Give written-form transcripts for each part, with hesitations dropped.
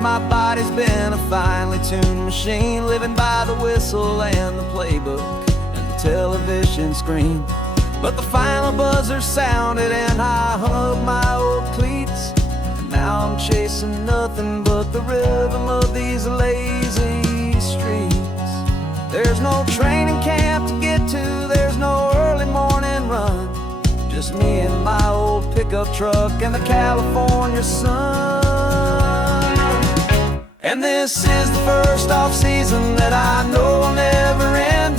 my body's been a finely tuned machine, living by the whistle and the playbook and the television screen. But the final buzzer sounded and I hung up my old cleats, and now I'm chasing nothing but the rhythm of these lazy streets. There's no training camp to get to, there's no early morning run, just me and my old pickup truck and the California sun. And this is the first off-season that I know will never end,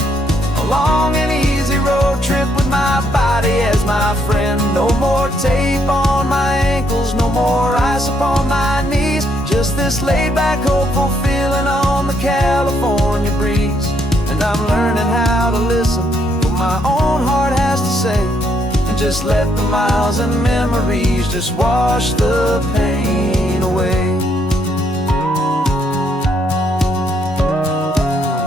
a long and easy road trip with my body as my friend. No more tape on my ankles, no more ice upon my knees, just this laid-back, hopeful feeling on the California breeze. And I'm learning how to listen to what my own heart has to say, and just let the miles and memories just wash the pain away.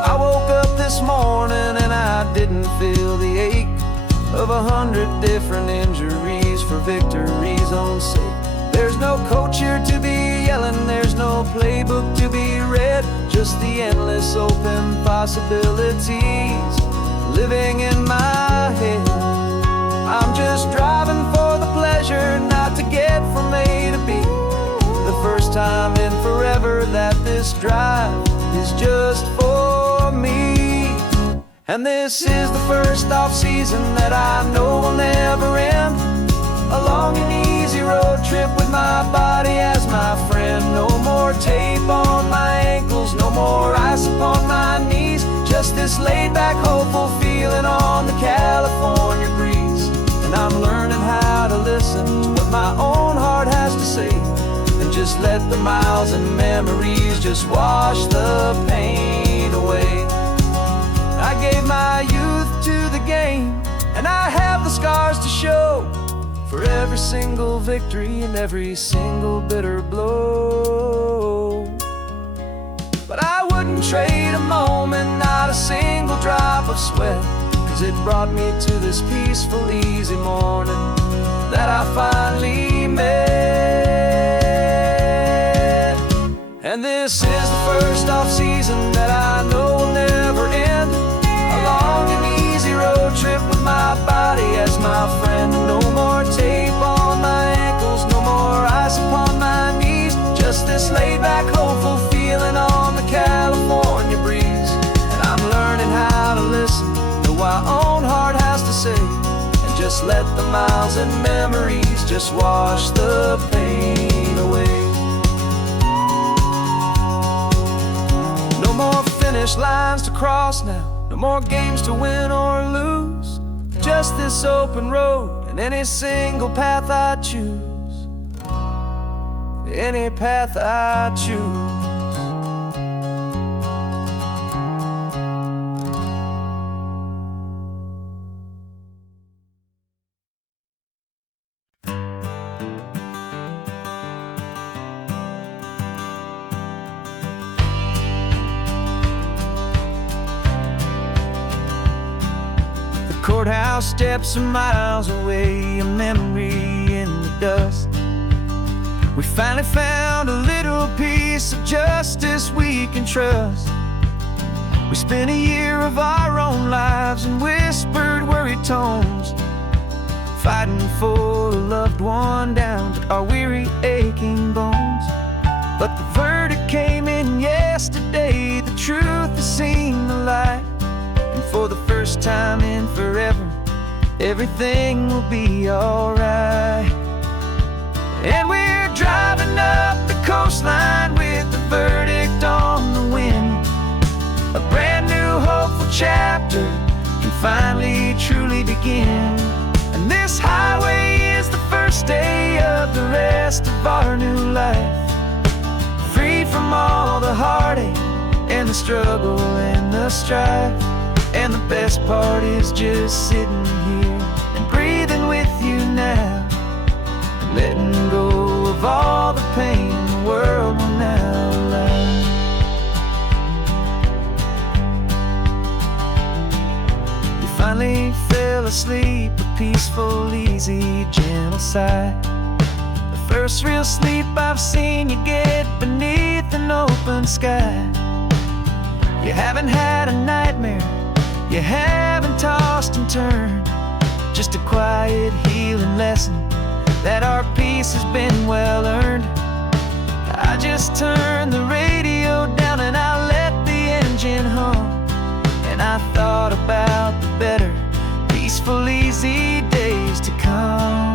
I woke up this morning and I didn't feel the ache of 100 different injuries for victory's own sake. There's no coach here to be yelling, there's no playbook to be read, just the endless open possibilities living in my head. I'm just driving for the pleasure, not to get from A to B. The first time in forever that this drive is just for me. And this is the first off-season that I know will never end, a long and easy road trip with my body as my friend. No more tape on my ankles, no more ice upon my knees, just this laid-back, hopeful feeling on the California breeze. And I'm learning how to listen to what my own heart has to say, and just let the miles and memories just wash the pain away. I gave my youth to the game, and I have the scars to show for every single victory and every single bitter blow. But I wouldn't trade a moment, not a single drop of sweat, 'cause it brought me to this peaceful, easy morning that I finally met. And this is the first off-season that I know will never end, a long and easy road trip with my body as my friend. No more tape on my ankles, no more ice upon my knees, just this laid-back, hopeful feeling on the California breeze. And I'm learning how to listen to what my own heart has to say, and just let the miles and memories just wash the pain away. No more finish lines to cross now, no more games to win or lose, just this open road and any single path I choose, any path I choose. Courthouse steps are miles away, a memory in the dust. We finally found a little piece of justice we can trust. We spent a year of our own lives in whispered, worried tones, fighting for a loved one down to our weary, aching bones. But the verdict came in yesterday, the truth has seen the light. And for the first time in forever, everything will be alright. And we're driving up the coastline with the verdict on the wind. A brand new hopeful chapter can finally truly begin. And this highway is the first day of the rest of our new life, free from all the heartache and the struggle and the strife. And the best part is just sitting here and breathing with you now, and letting go of all the pain the world will now allow. You finally fell asleep, a peaceful, easy, gentle sigh, a First real sleep I've seen you get beneath an open sky. You haven't had a nightmare, you haven't tossed and turned. Just a quiet healing lesson that our peace has been well earned. I just turned the radio down and I let the engine hum, and I thought about the better, peaceful, easy days to come.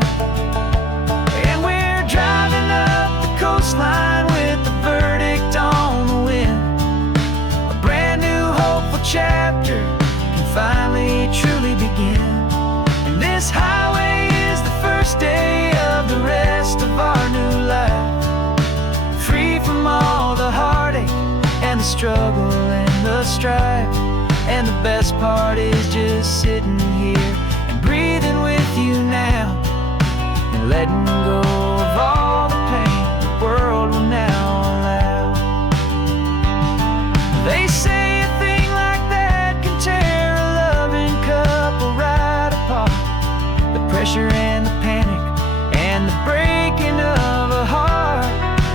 And we're driving up the coastline with the verdict on the wind. A brand new hopeful chapter can finally truly begin. And this highway is the first day of the rest of our new life, free from all the heartache and the struggle and the strife. And the best part is just sitting here and breathing with you now, and letting go of all the pain the world will now allow. They say a thing like that can tear a loving couple right apart. The pressure and the panic and the breaking of a heart.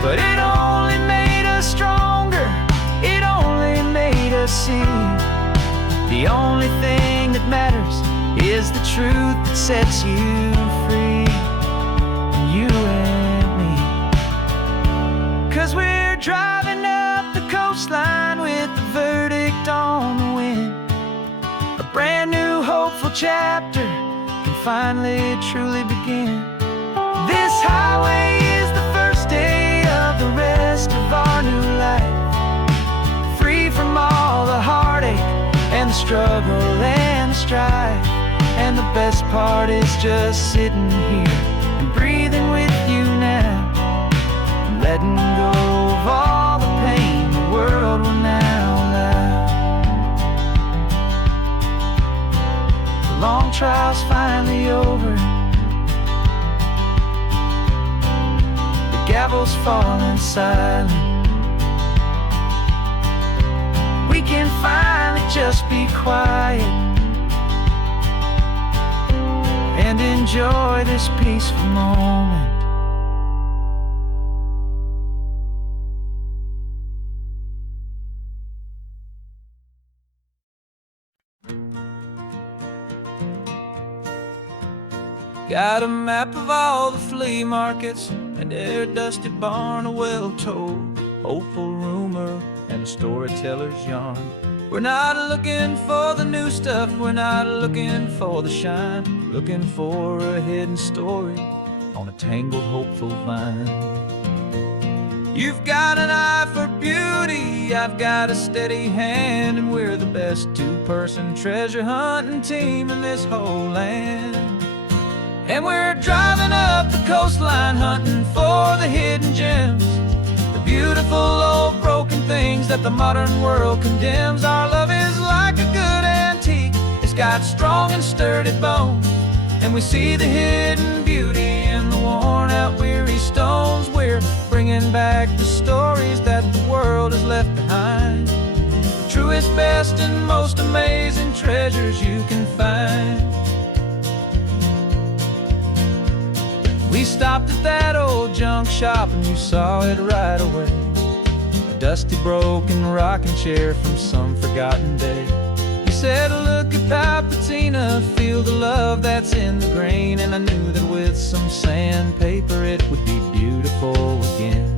But it only made us stronger, it only made us see the only thing that matters is the truth that sets you free, you and me. 'Cause we're driving up the coastline with the verdict on the wind. A brand new hopeful chapter can finally truly begin. This highway is the first day of the rest of our new life, free from all the heartache and the struggle and the strife. And the best part is just sitting here and breathing with you now, and letting go of all the pain the world will now allow. The long trial's finally over, the gavel's falling silent. We can finally just be quiet and enjoy this peaceful moment. Got a map of all the flea markets and their dusty barn, a well-told hopeful rumor and a storyteller's yarn. We're not looking for the new stuff, we're not looking for the shine, looking for a hidden story on a tangled hopeful vine. You've got an eye for beauty, I've got a steady hand, and we're the best two-person treasure hunting team in this whole land. And we're driving up the coastline hunting for the hidden gems, beautiful old broken things that the modern world condemns. Our love is like a good antique, it's got strong and sturdy bones, and we see the hidden beauty in the worn out weary stones. We're bringing back the stories that the world has left behind, the truest, best, and most amazing treasures you can find. We stopped at that old junk shop and you saw it right away, a dusty broken rocking chair from some forgotten day. You said, look at Papatina, feel the love that's in the grain, and I knew that with some sandpaper it would be beautiful again.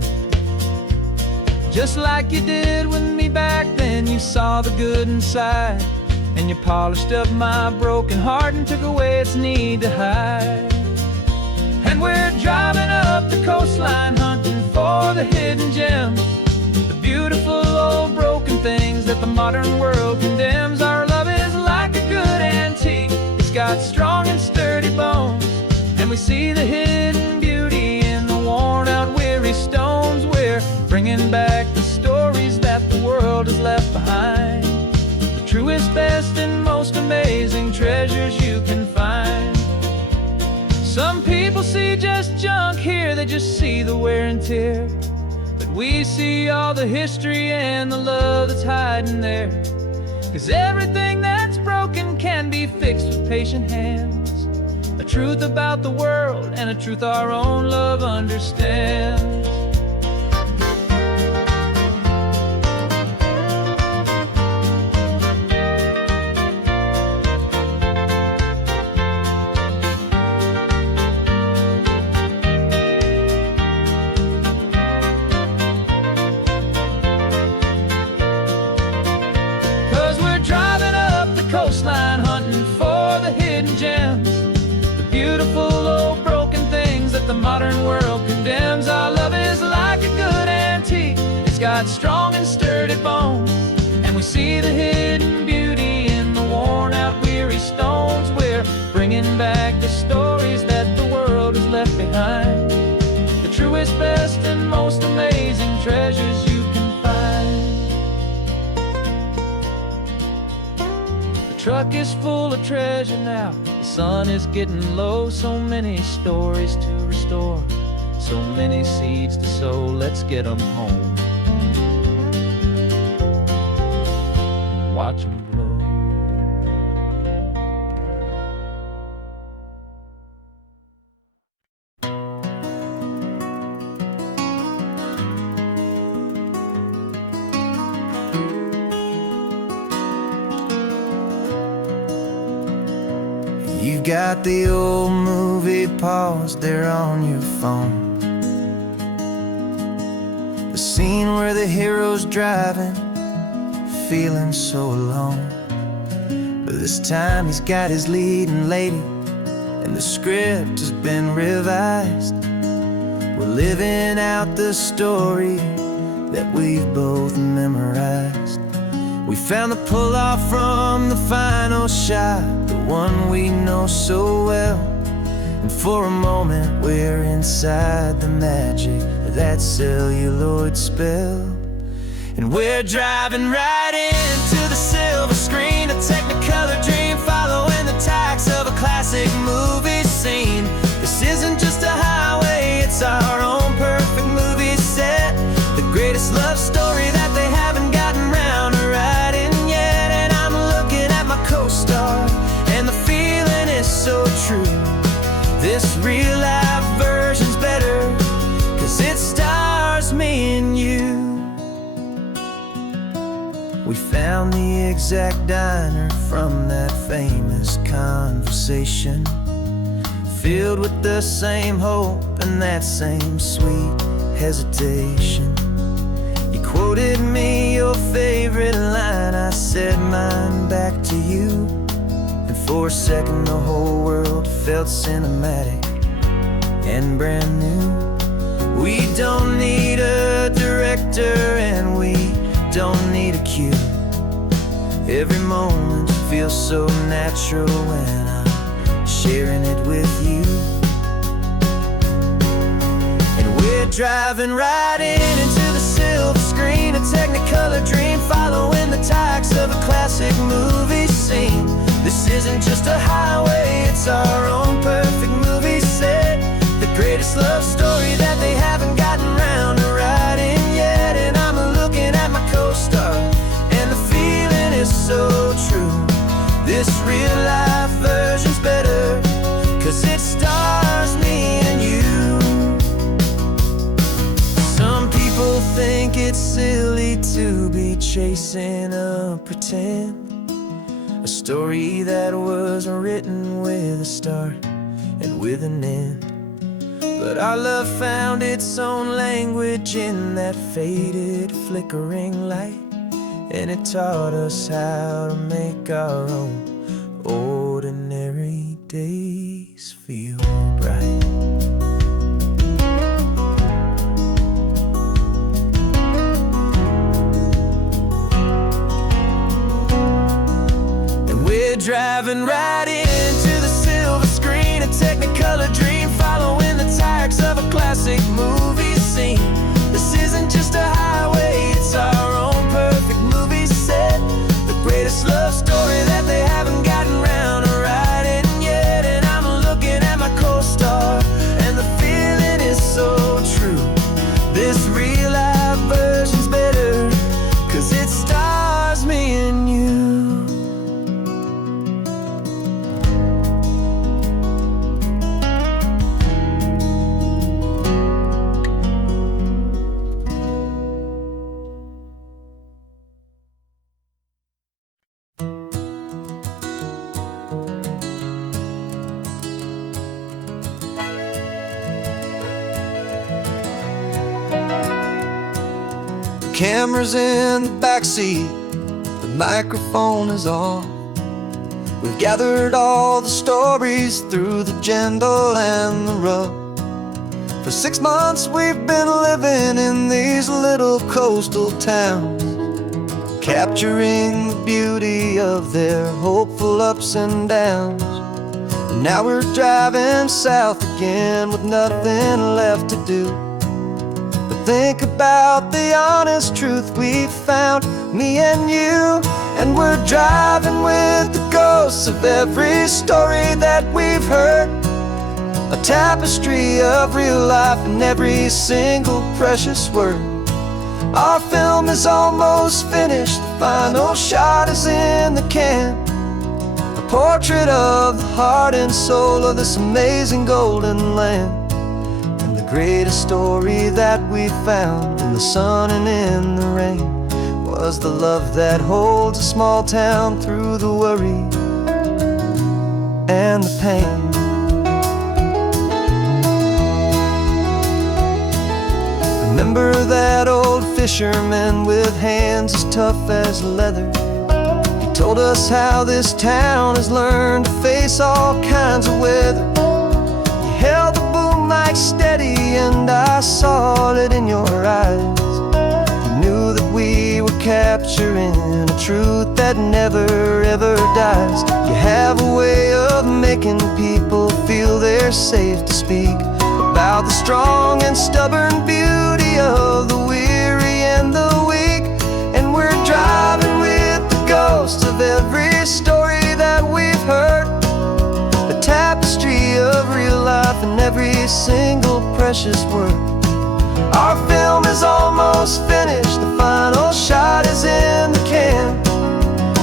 Just like you did with me back then, you saw the good inside, and you polished up my broken heart and took away its need to hide. And we're driving up the coastline hunting for the hidden gems, the beautiful old broken things that the modern world condemns. Our love is like a good antique, it's got strong and sturdy bones, and we see the hidden beauty in the worn out weary stones. We're bringing back the stories that the world has left behind, the truest, best, and most amazing treasures you can find. Some people see just junk here, they just see the wear and tear, but we see all the history and the love that's hiding there. 'Cause everything that's broken can be fixed with patient hands, a truth about the world and and a truth our own love understands. 'Cause we're driving up the coastline, hunting for the hidden gems, the beautiful old broken things that the modern world condemns. Our love is like a good antique, it's got strong and sturdy bones, and we see the hidden beauty in the worn out weary stones. We're bringing back the stories that the world has left behind, the truest, best, and most amazing treasures you can find. The truck is full of treasure now, the sun is getting low. So many stories to restore, so many seeds to sow. Let's get them home, watch them blow. You've got the old movie paused there on your phone, the scene where the hero's driving, feeling so alone. But this time he's got his leading lady, and the script has been revised. We're living out the story that we've both memorized. We found the pull-off from the final shot, the one we know so well. And for a moment we're inside the magic of that celluloid spell. And we're driving right into the silver screen, a technicolor dream, following the tacks of a classic movie scene. This isn't just a highway, it's our own perfect movie set, the greatest love story that they haven't gotten round to writing yet. And I'm looking at my co-star, and the feeling is so true. This real life version's better, 'cause it stars me and you. We found the exact diner from that famous conversation, filled with the same hope and that same sweet hesitation. You quoted me your favorite line, I said mine back to you. And for a second the whole world felt cinematic and brand new. We don't need a director and we don't need a cue. Every moment feels so natural when I'm sharing it with you. And we're driving right into the silver screen, a technicolor dream, following the tacks of a classic movie scene. This isn't just a highway, it's our own perfect movie set, the greatest love story that they haven't gotten round to writing yet. And I'm looking at my co-star, and the feeling is so true. This real life version's better, 'cause it stars me and you. Some people think it's silly to be chasing a pretend, a story that was written with a start and with an end. But our love found its own language in that faded, flickering light, and it taught us how to make our own ordinary days feel bright. And we're driving right into the silver screen, a technicolor dream, following the tacks of a classic movie scene. This isn't just a highway, it's our own perfect movie set, the greatest love story that they haven't gotten round to writing yet. And I'm looking at my camera's in the backseat, the microphone is on. We've gathered all the stories through the gentle and the rough. For 6 months we've been living in these little coastal towns, capturing the beauty of their hopeful ups and downs. And now we're driving south again with nothing left to do. Think about the honest truth we found, me and you. And we're driving with the ghosts of every story that we've heard, a tapestry of real life in every single precious word. Our film is almost finished, the final shot is in the can, a portrait of the heart and soul of this amazing golden land. The greatest story that we found in the sun and in the rain was the love that holds a small town through the worry and the pain. Remember that old fisherman with hands as tough as leather? He told us how this town has learned to face all kinds of weather. He held the boom mic steady and I saw it in your eyes. You knew that we were capturing a truth that never ever dies. You have a way of making people feel they're safe to speak about the strong and stubborn beauty of the weary and the weak. And we're driving with the ghosts of every story that we've heard, the tapestry of real life in every single precious word. Our film is almost finished, the final shot is in the can,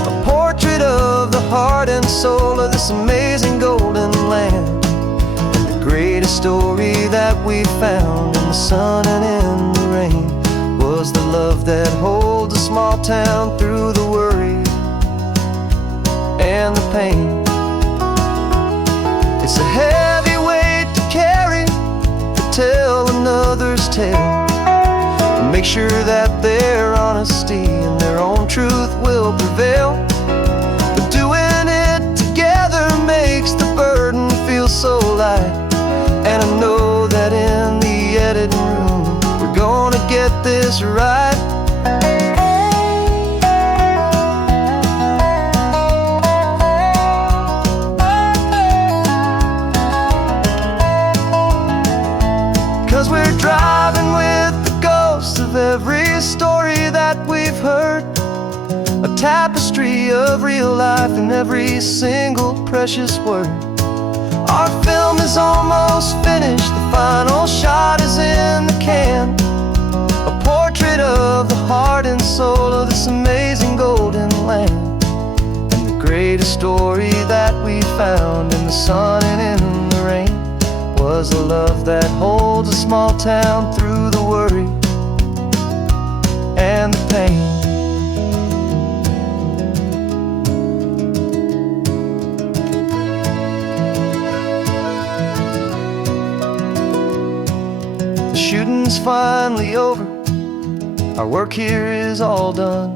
a portrait of the heart and soul of this amazing golden land. And the greatest story that we found in the sun and in the rain was the love that holds a small town through the worry and the pain. It's a heavy weight to carry, to tell another's tale, and make sure that their honesty and their own truth will prevail. But doing it together makes the burden feel so light. And I know that in the editing room we're gonna get this right. 'Cause we're driving with the ghosts of every story that we've heard, a tapestry of real life in every single precious word. Our film is almost finished, the final shot is in the can, a portrait of the heart and soul of this amazing golden land. And the greatest story that we found in the sun and in the rain was a love that holds a small town through the worry and the pain. The shooting's finally over, our work here is all done.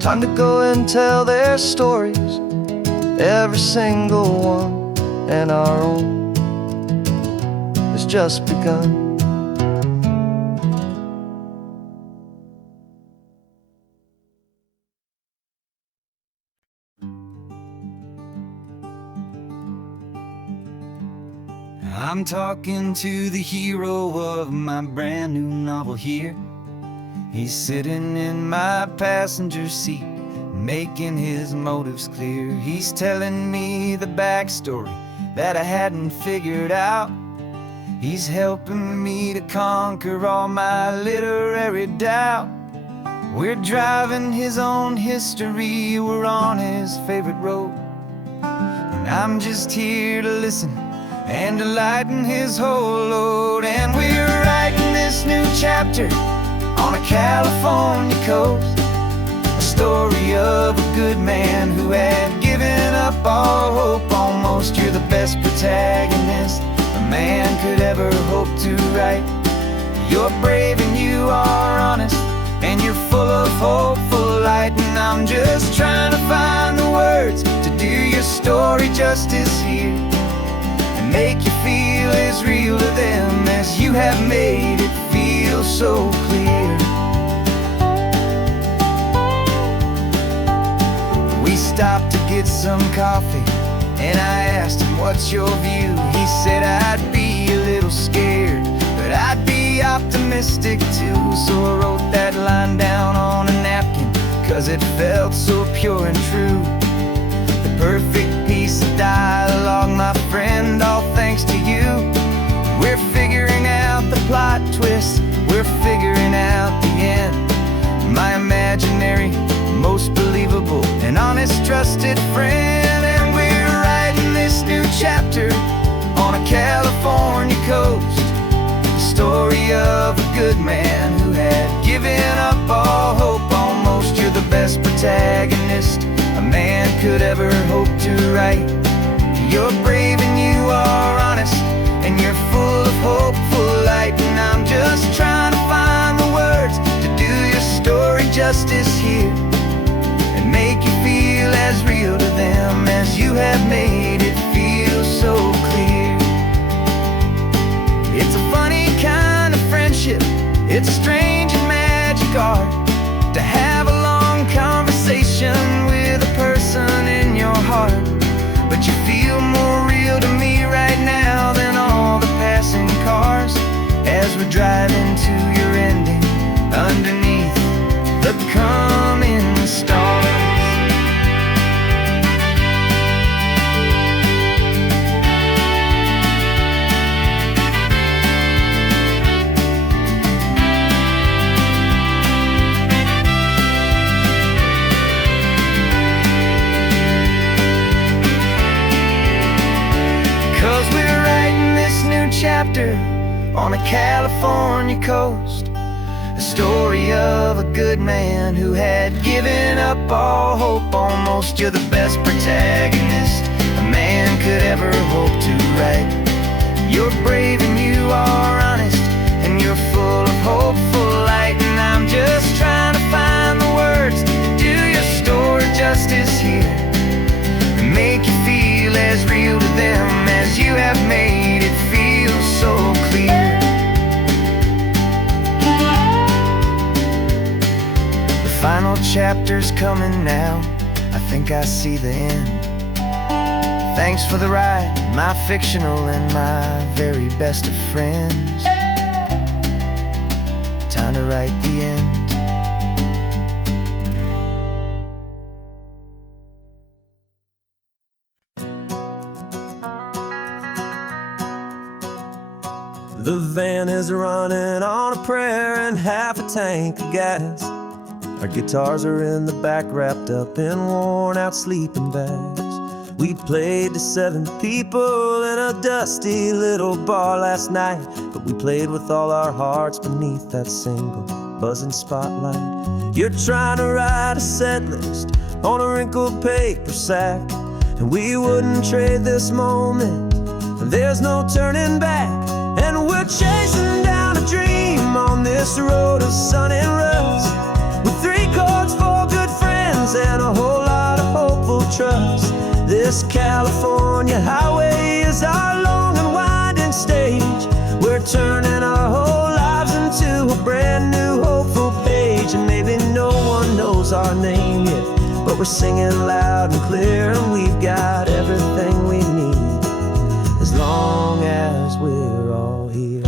Time to go and tell their stories, every single one, and our own has just begun. I'm talking to the hero of my brand new novel here. He's sitting in my passenger seat, making his motives clear. He's telling me the backstory that I hadn't figured out. He's helping me to conquer all my literary doubt. We're driving his own history, we're on his favorite road, and I'm just here to listen and to lighten his whole load. And we're writing this new chapter on a California coast, a story of a good man who had given up all hope almost. You're the best protagonist a man could ever hope to write. You're brave and you are honest, and you're full of hopeful light. And I'm just trying to find the words to do your story justice here, and make you feel as real to them as you have made it feel so clear. We stopped to get some coffee, and I asked him, what's your view? He said, I'd be a little scared, but I'd be optimistic too. So I wrote that line down on a napkin, 'cause it felt so pure and true. The perfect piece of dialogue, my friend, all thanks to you. We're figuring out the plot twist, we're figuring out the end. My imaginary, most believable and honest trusted friend. And we're writing this new chapter on a California coast, the story of a good man who had given up all hope almost. You're the best protagonist a man could ever hope to write. You're brave and you are honest, and you're full of hopeful light. And I'm just trying to find the words to do your story justice here, and make you feel as real to them as you have made it feel so clear. It's a funny kind of friendship, it's a strange and magic art to have a long conversation with a person in your heart. But you feel more real to me right now than all the passing cars, as we're driving to your ending underneath the coming stars. 'Cause we're writing this new chapter on a California coast, a story of a good man who had given up all hope almost. You're the best protagonist a man could ever hope to write. You're brave and you are honest, and you're full of hopeful light. And I'm just trying to find the words to do your story justice here, and make you feel as real to them as you have made it feel so clear. The final chapter's coming now, I think I see the end. Thanks for the ride, my fictional and my very best of friends. Time to write the end. The van is running on a prayer and half a tank of gas. Our guitars are in the back, wrapped up in worn-out sleeping bags. We played to 7 people in a dusty little bar last night, but we played with all our hearts beneath that single buzzing spotlight. You're trying to write a set list on a wrinkled paper sack, and we wouldn't trade this moment. There's no turning back. And we're chasing down a dream on this road of sun and rust, with 3 chords, 4 good friends, and a whole lot of hopeful trust. This California highway is our long and winding stage. We're turning our whole lives into a brand new hopeful page. And maybe no one knows our name yet, but we're singing loud and clear, and we've got everything we need as long as we're all here.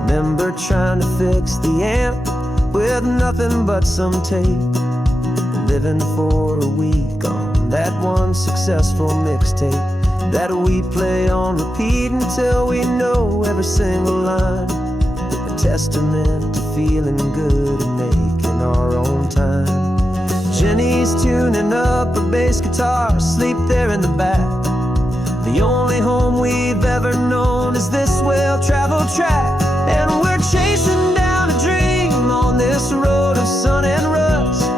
Remember trying to fix the amp with nothing but some tape, living for a week on that one successful mixtape that we play on repeat until we know every single line. A testament to feeling good and making our own time. Jenny's tuning up a bass guitar, asleep there in the back. The only home we've ever known is this well-traveled track. And we're chasing down a dream on this road of sun and rust,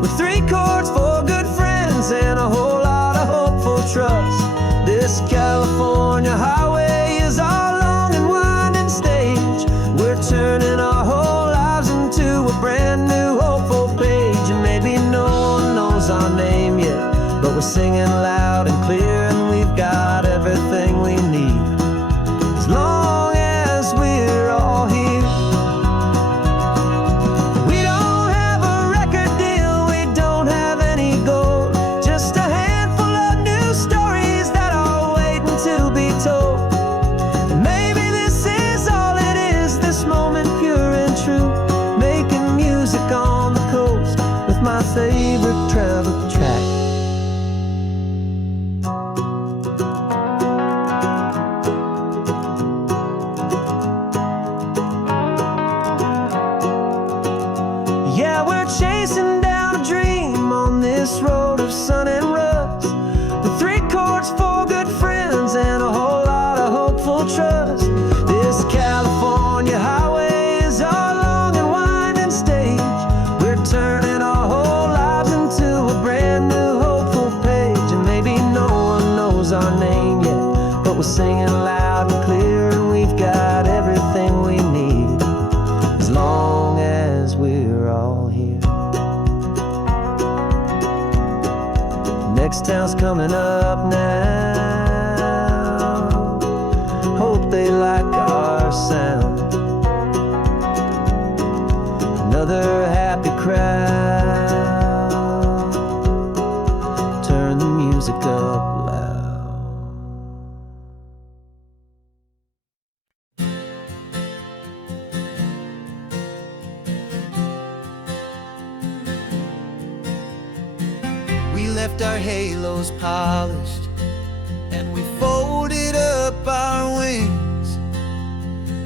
with 3 chords, 4 good friends, and a whole lot of hopeful trust. This California highway is our long and winding stage. to be told. And maybe this is all it is, this moment pure and true, making music on the coast with my favorite travel track. Yeah, we're chasing down a dream on this road of sun and rust, with 3 chords, 4 good friends, and a whole lot of hopeful trust. This California highway is our long and winding stage. We're turning our whole lives into a brand new hopeful page. And maybe no one knows our name yet, but we're singing loud and clear, and we've got everything we need, as long as we're all here. Next town's coming up now. Hope they like our sound. Another happy crowd. Turn the music up loud. We left our halos polished, and we folded up our wings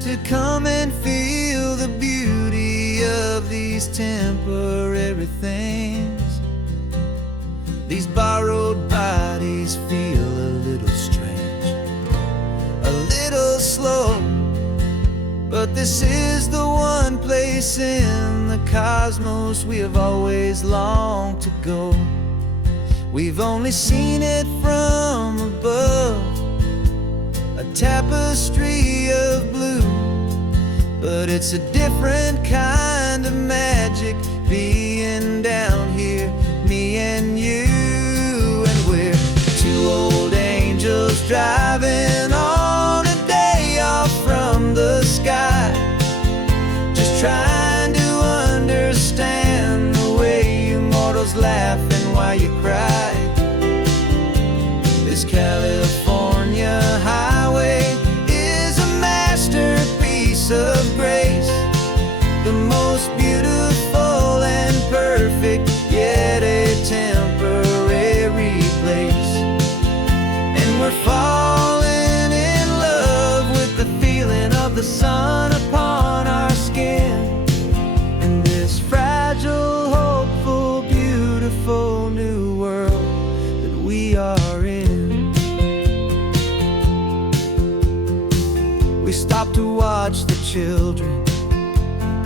to come and feel the beauty of these temporary things. These borrowed bodies feel a little strange, a little slow, but this is the one place in the cosmos we have always longed to go. We've only seen it from above, a tapestry of blue, but it's a different kind of magic being down here, me and you. And we're 2 old angels driving on a day off from the sky, just trying to understand the way you mortals laugh and why you cry. This California highway is a masterpiece of grace, the most beautiful and perfect, yet a temporary place. And we're falling in love with the feeling of the sun upon our skin, in this fragile, hopeful, beautiful new world that we are in. We stopped to watch the children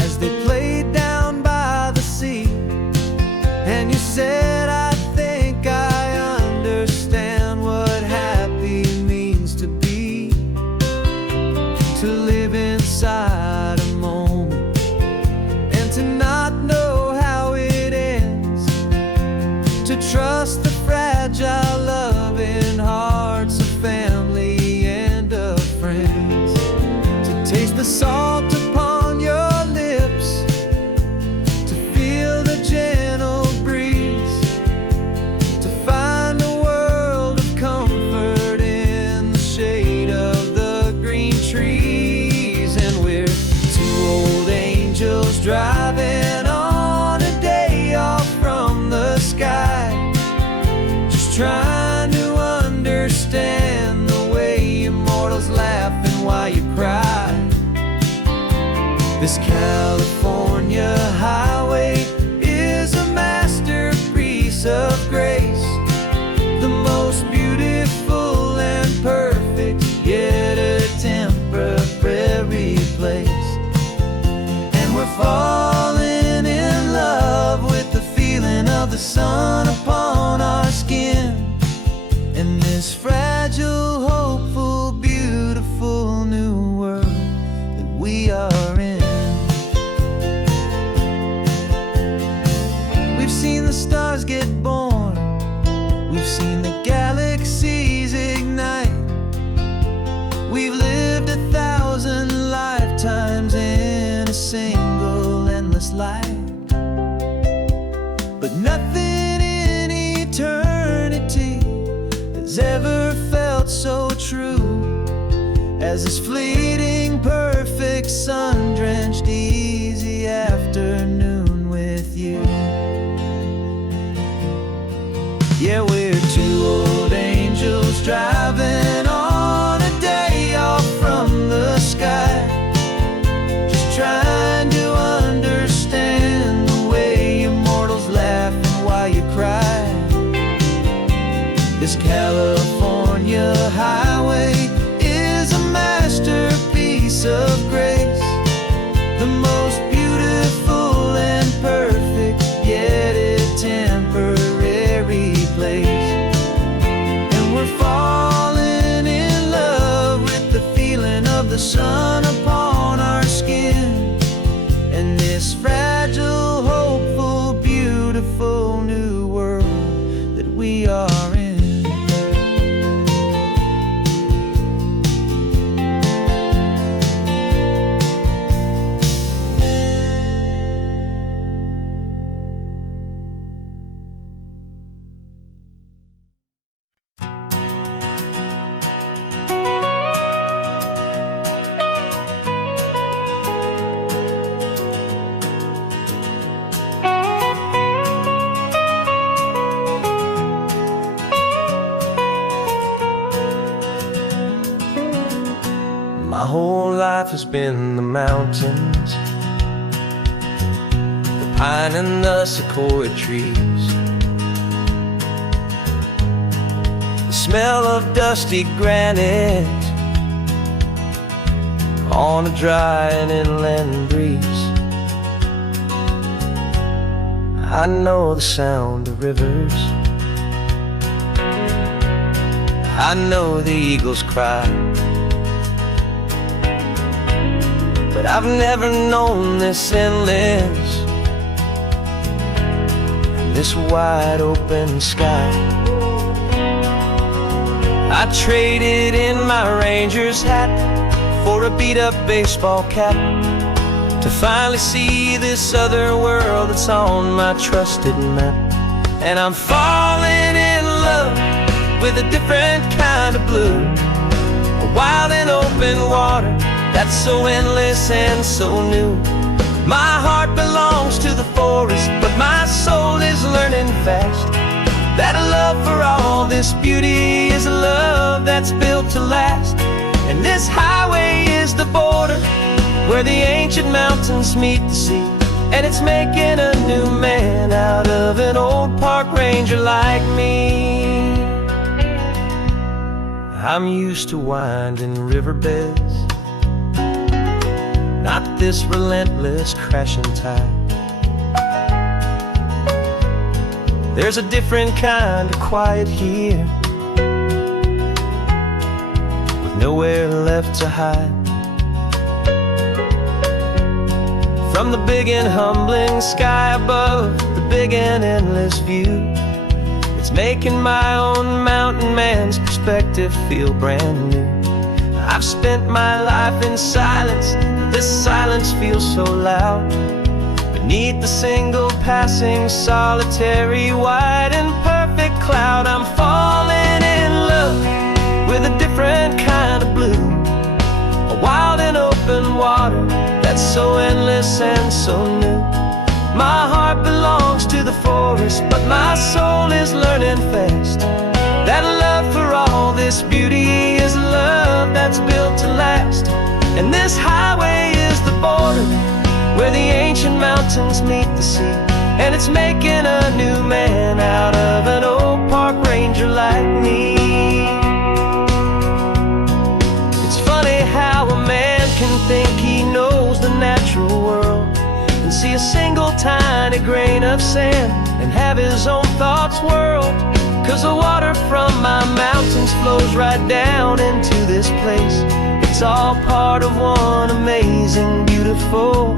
as they played down by the sea, and you said, I think I understand what happy means to be, to live inside a moment and to not know how it ends, to trust the fragile loving hearts of family and of friends, to taste the salt upon your lips, to feel the gentle breeze, to find a world of comfort in the shade of the green trees. And we're 2 old angels driving on a day off from the sky, just trying to understand the way you mortals laugh and why you cry. This California highway is a masterpiece of grace, the most beautiful and perfect, yet a temporary place. And we're falling in love with the feeling of the sun upon our skin, in this fragile, hopeful, beautiful new world that we are in. We've seen the stars get born, we've seen the galaxies ignite, we've lived 1,000 lifetimes in a single endless life, but nothing in eternity has ever felt so true as this fleeting, perfect, sun-drenched, easy afternoon with you. Yeah, we're two old angels driving on a day off from the sky, just trying to understand the way you mortals laugh and why you cry. This California highway is a masterpiece of grace, the most beautiful and perfect, yet a temporary place. And we're falling in love with the feeling of the sun upon our skin, and this fragile, hopeful, beautiful new world that we are in. My whole life has been the mountains, the pine and the sequoia trees, the smell of dusty granite on a dry and inland breeze. I know the sound of rivers, I know the eagles cry, but I've never known this endless, this wide open sky. I traded in my Ranger's hat for a beat-up baseball cap to finally see this other world that's on my trusted map. And I'm falling in love with a different kind of blue, a wild and open water that's so endless and so new. My heart belongs to the forest, but my soul is learning fast that a love for all this beauty is a love that's built to last. And this highway is the border where the ancient mountains meet the sea, and it's making a new man out of an old park ranger like me. I'm used to winding riverbeds, not this relentless crashing tide. There's a different kind of quiet here, with nowhere left to hide. From the big and humbling sky above, the big and endless view, it's making my own mountain man's perspective feel brand new. I've spent my life in silence, this silence feels so loud. Beneath the single passing solitary white and perfect cloud, I'm falling in love with a different kind of blue, a wild and open water that's so endless and so new. My heart belongs to the forest, but my soul is learning fast that love for all this beauty is a love that's built to last. And this highway is the border where the ancient mountains meet the sea, and it's making a new man out of an old park ranger like me. It's funny how a man can think he knows the natural world and see a single tiny grain of sand and have his own thoughts whirled. 'Cause the water from my mountains flows right down into this place. It's all part of one amazing, beautiful,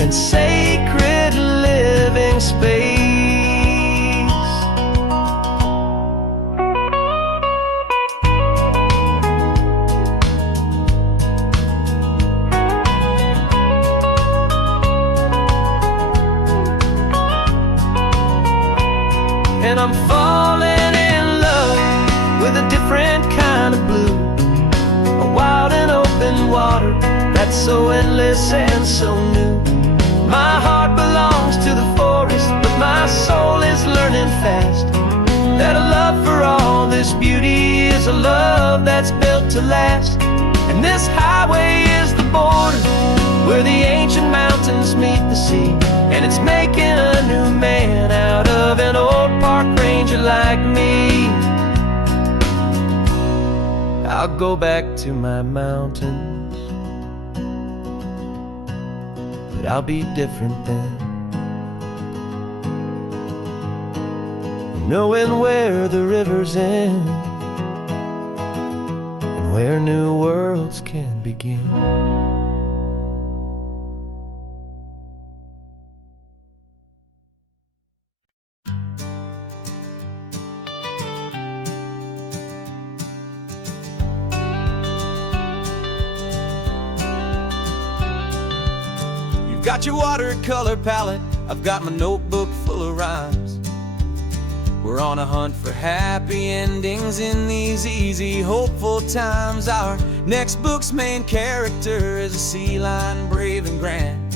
and sacred living space. And I'm falling in love with a different kind of blue, a wild and endless and so new. My heart belongs to the forest, but my soul is learning fast that a love for all this beauty is a love that's built to last. And this highway is the border where the ancient mountains meet the sea, and it's making a new man out of an old park ranger like me. I'll go back to my mountains, but I'll be different then, knowing where the rivers end and where new worlds can begin. Got your watercolor palette, I've got my notebook full of rhymes. We're on a hunt for happy endings in these easy, hopeful times. Our next book's main character is a sea lion, brave and grand,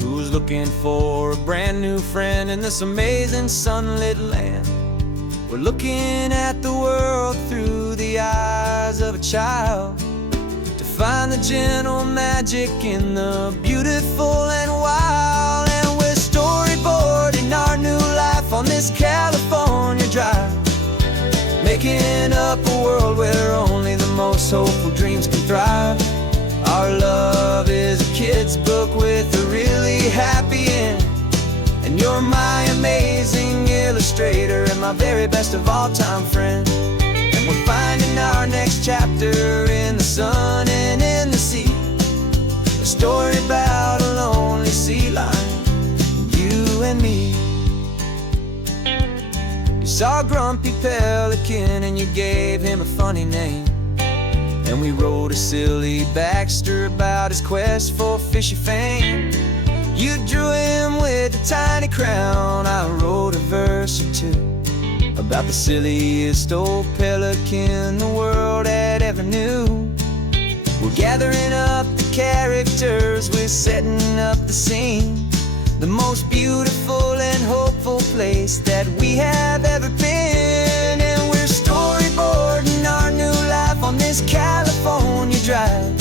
who's looking for a brand new friend in this amazing sunlit land. We're looking at the world through the eyes of a child, find the gentle magic in the beautiful and wild. And we're storyboarding our new life on this California drive, making up a world where only the most hopeful dreams can thrive. Our love is a kid's book with a really happy end, and you're my amazing illustrator and my very best of all time friend. We're finding our next chapter in the sun and in the sea, a story about a lonely sea lion, you and me. You saw a grumpy pelican and you gave him a funny name, and we wrote a silly Baxter about his quest for fishy fame. You drew him with a tiny crown, I wrote a verse or two about the silliest old pelican the world had ever knew. We're gathering up the characters, we're setting up the scene, the most beautiful and hopeful place that we have ever been. And we're storyboarding our new life on this California drive,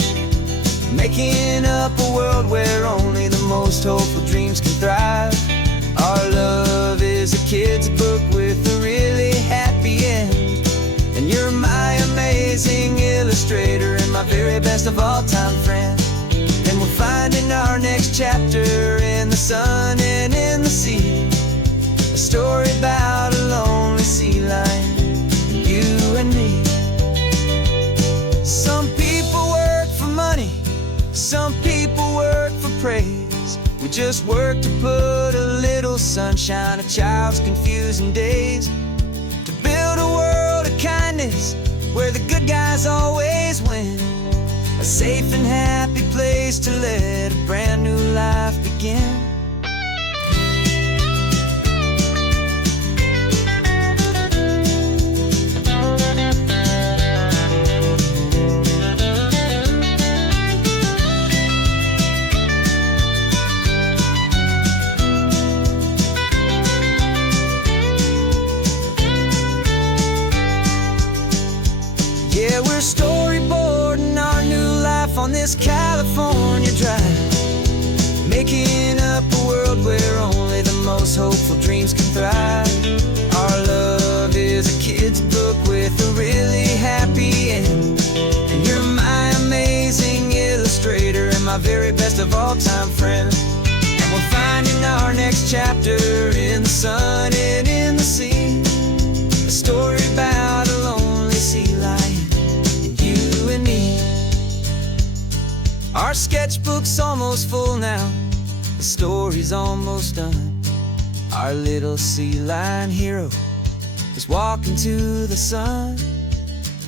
making up a world where only the most hopeful dreams can thrive. Our love is a kid's book with a really happy end, and you're my amazing illustrator and my very best of all time friend. And we're finding our next chapter in the sun and in the sea, a story about a lonely sea lion, you and me. Some people work for money, some people work for praise. We just work to put a little sunshine in a child's confusing days, to build a world of kindness where the good guys always win, a safe and happy place to let a brand new life begin. Yeah, we're storyboarding our new life on this California drive, making up a world where only the most hopeful dreams can thrive. Our love is a kid's book with a really happy end, and you're my amazing illustrator and my very best of all time friend. And we're finding our next chapter in the sun and in the sea, a story about a lonely sea lion, you and me. Our sketchbook's almost full now, the story's almost done. Our little sea lion hero is walking to the sun.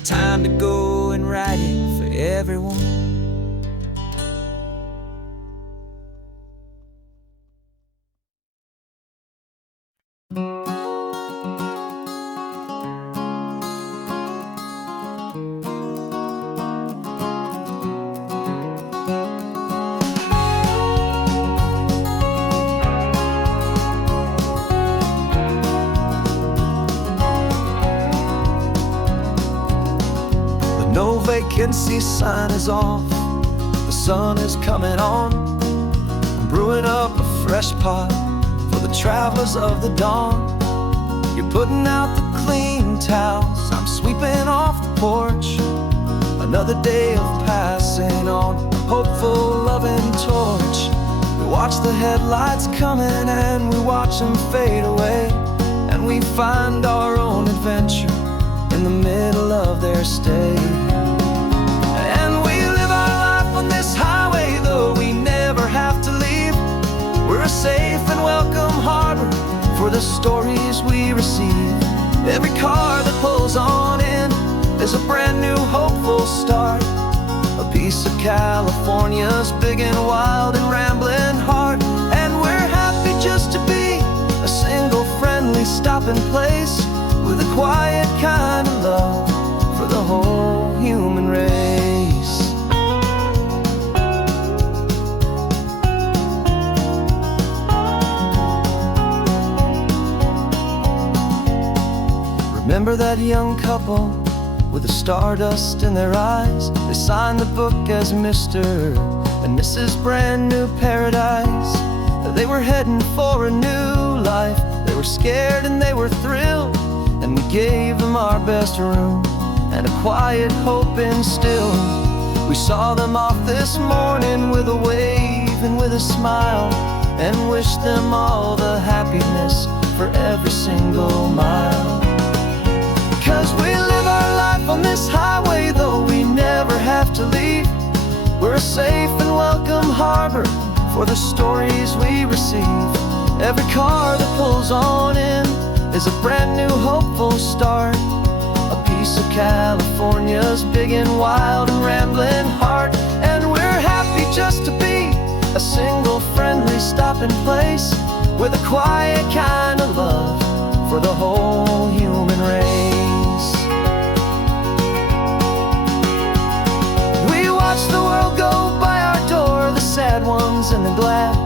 Time to go and write it for everyone. no vacancy sign is off. The sun is coming on. I'm brewing up a fresh pot for the travelers of the dawn. You're putting out the clean towels, I'm sweeping off the porch. Another day of passing on, a hopeful, loving torch. We watch the headlights coming and we watch them fade away, and we find our own adventure in the middle of their stay. And we live our life on this highway, though we never have to leave. We're a safe and welcome harbor for the stories we receive. Every car that pulls on in is a brand new hopeful start, a piece of California's big and wild and rambling heart. And we're happy just to be a single friendly stopping place, with a quiet kind of love for the whole human race. Remember that young couple with the stardust in their eyes? They signed the book as Mr. and Mrs. Brand New Paradise. They were heading for a new life. They were scared and they were thrilled, and we gave them our best room and a quiet hope instilled. We saw them off this morning with a wave and with a smile, and wished them all the happiness for every single mile. 'Cause we live our life on this highway, though we never have to leave. We're a safe and welcome harbor for the stories we receive. Every car that pulls on in is a brand new hopeful start, a piece of California's big and wild and rambling heart. And we're happy just to be a single friendly stopping place, with a quiet kind of love for the whole human race. We watch the world go by our door, the sad ones and the glad,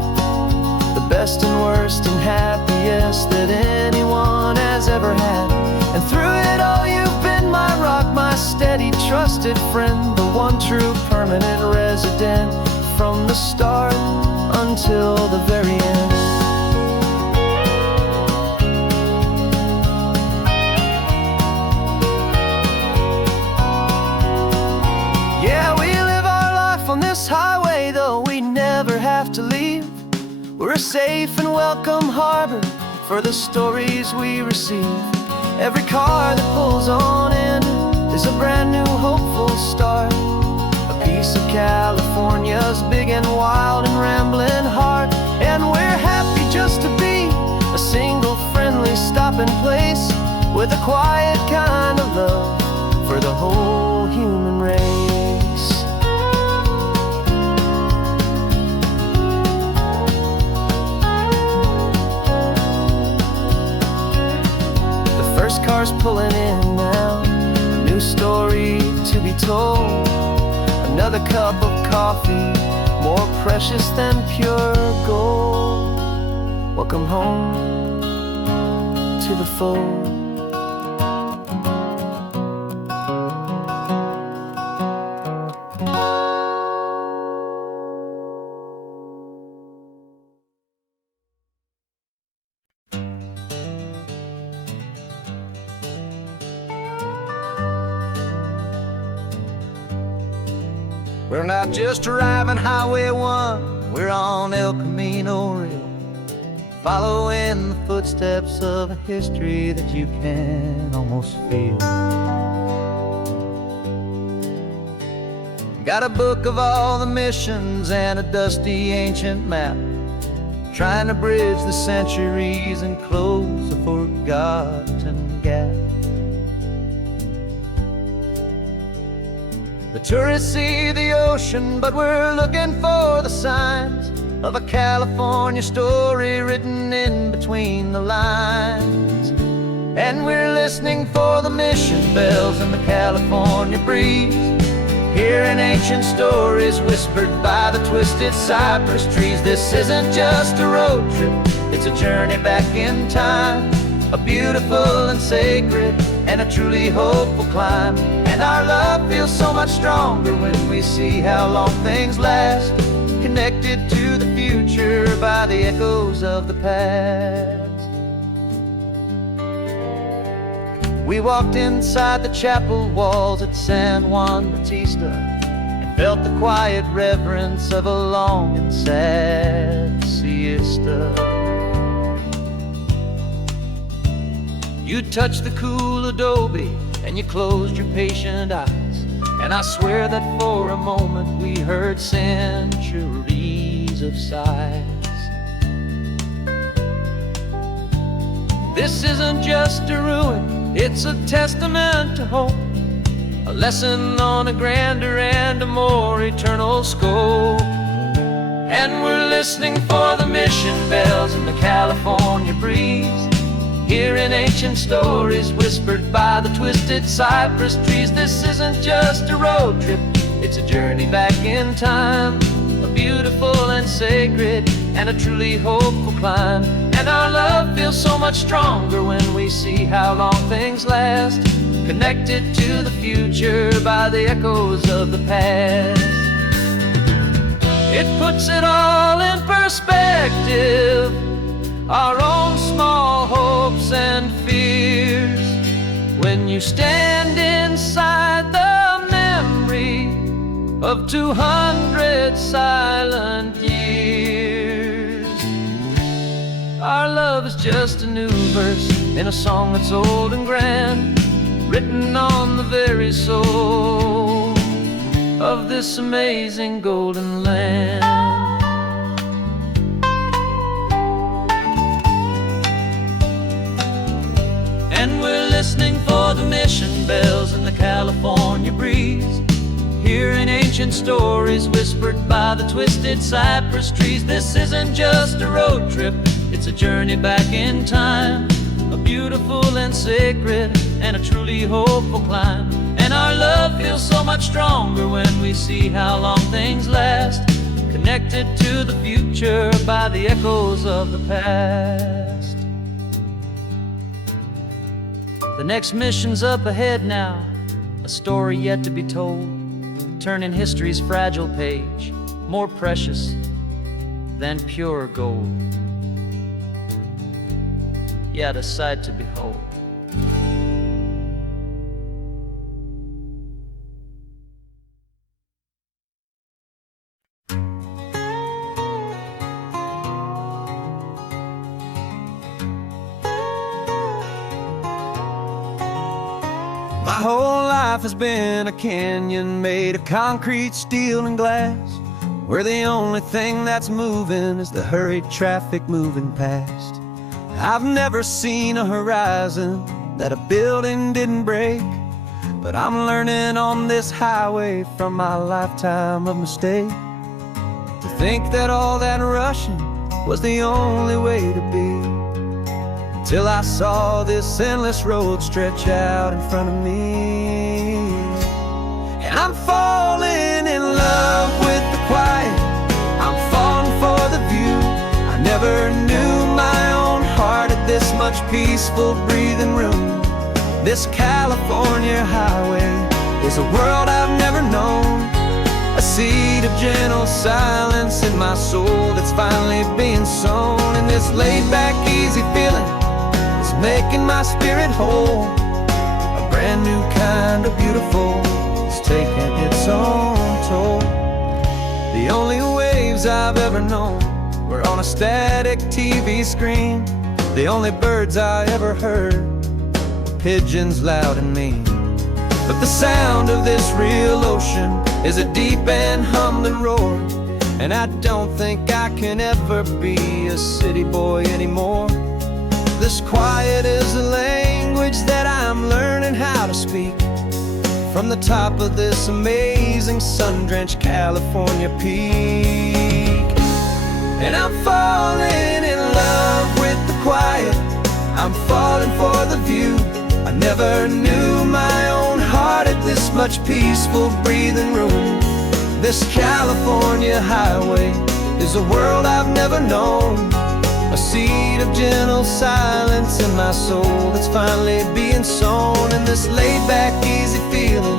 the best and worst and happiest that anyone has ever had. And through it all you've been my rock, my steady trusted friend, the one true permanent resident, from the start until the very end. Yeah, we live our life on this highway, though we never have to leave. We're a safe and welcome harbor for the stories we receive. Every car that pulls on in is a brand new hopeful start, a piece of California's big and wild and rambling heart. And we're happy just to be a single friendly stopping place, with a quiet kind of love for the whole human race. First car's pulling in now, a new story to be told. Another cup of coffee, more precious than pure gold. Welcome home to the fold. We're not just driving Highway 1, we're on El Camino Real, following the footsteps of a history that you can almost feel. Got a book of all the missions and a dusty ancient map, trying to bridge the centuries and close a forgotten gap. The tourists see the ocean, but we're looking for the signs of a California story written in between the lines. And we're listening for the mission bells and the California breeze, hearing ancient stories whispered by the twisted cypress trees. This isn't just a road trip, it's a journey back in time, a beautiful and sacred and a truly hopeful climb. And our love feels so much stronger when we see how long things last, connected to the future by the echoes of the past. We walked inside the chapel walls at San Juan Bautista and felt the quiet reverence of a long and sad siesta. You touched the cool adobe and you closed your patient eyes, and I swear that for a moment we heard centuries of sighs. This isn't just a ruin, it's a testament to hope, a lesson on a grander and a more eternal scope. And we're listening for the mission bells in the California breeze, hearing ancient stories whispered by the twisted cypress trees. This isn't just a road trip, it's a journey back in time, a beautiful and sacred and a truly hopeful climb. And our love feels so much stronger when we see how long things last, connected to the future by the echoes of the past. It puts it all in perspective, our own small hopes and fears, when you stand inside the memory of 200 silent years. Our love is just a new verse in a song that's old and grand, written on the very soul of this amazing golden land. And we're listening for the mission bells in the California breeze, hearing ancient stories whispered by the twisted cypress trees. This isn't just a road trip, it's a journey back in time, a beautiful and sacred and a truly hopeful climb. And our love feels so much stronger when we see how long things last, connected to the future by the echoes of the past. The next mission's up ahead now, a story yet to be told, turning history's fragile page more precious than pure gold. Yet a sight to behold. My whole life has been a canyon made of concrete, steel, and glass, where the only thing that's moving is the hurried traffic moving past. I've never seen a horizon that a building didn't break, but I'm learning on this highway from my lifetime of mistake, to think that all that rushing was the only way to be, till I saw this endless road stretch out in front of me. And I'm falling in love with the quiet, I'm falling for the view. I never knew my own heart had this much peaceful breathing room. This California highway is a world I've never known, a seed of gentle silence in my soul that's finally being sown. And this laid-back, easy feeling is making my spirit whole, a brand new kind of beautiful is taking its own toll. The only waves I've ever known were on a static TV screen. The only birds I ever heard were pigeons loud and mean. But the sound of this real ocean is a deep and humbling roar, and I don't think I can ever be a city boy anymore. This quiet is a language that I'm learning how to speak, from the top of this amazing sun-drenched California peak. And I'm falling in love with the quiet, I'm falling for the view. I never knew my own heart had this much peaceful breathing room. This California highway is a world I've never known, a seed of gentle silence in my soul that's finally being sown. And this laid-back, easy feeling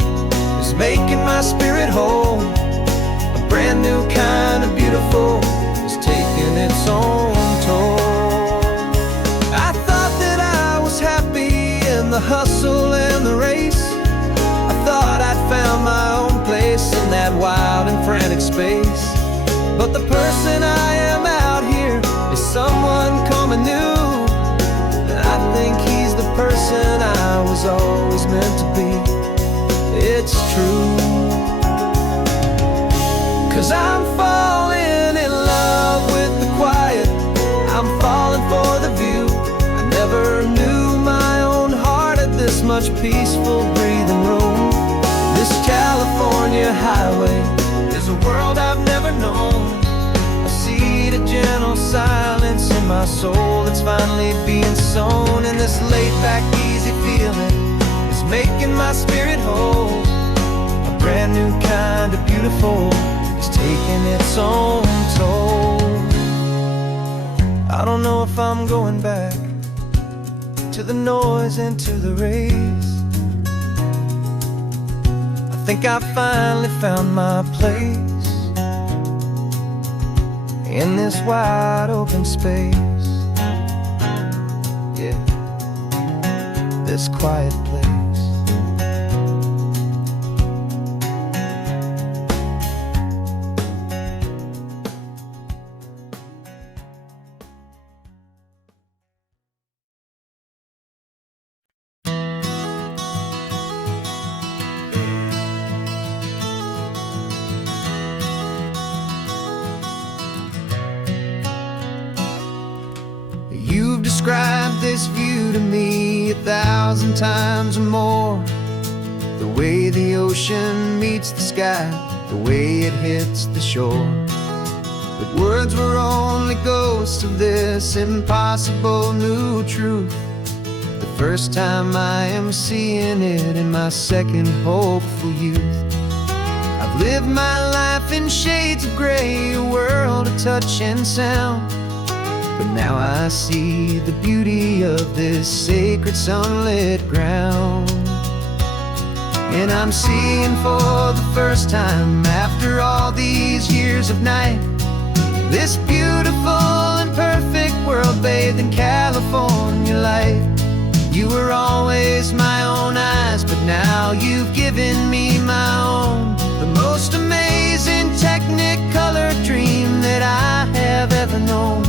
is making my spirit whole. A brand new kind of beautiful is taking its own toll. I thought that I was happy in the hustle and the race. I thought I'd found my own place in that wild and frantic space. But the person I am out here is someone coming new, and I think he's the person I was always meant to be. It's true, 'cause I'm falling in love with the quiet. I'm falling for the view. I never knew my own heart had this much peaceful breathing room. This California highway is a world I've never known. I see the gentle silence in my soul that's finally being sown. And this laid-back, easy feeling is making my spirit whole. A brand new kind of beautiful is taking its own toll. I don't know if I'm going back to the noise and to the race. I think I finally found my place in this wide open space. Yeah, this quiet place. You've described this view to me 1,000 times or more. The way the ocean meets the sky, the way it hits the shore. But words were only ghosts of this impossible new truth. The first time I am seeing it in my second hopeful youth. I've lived my life in shades of gray, a world of touch and sound. But now I see the beauty of this sacred sunlit ground. And I'm seeing for the first time after all these years of night, this beautiful and perfect world bathed in California light. You were always my own eyes, but now you've given me my own. The most amazing technicolor dream that I have ever known.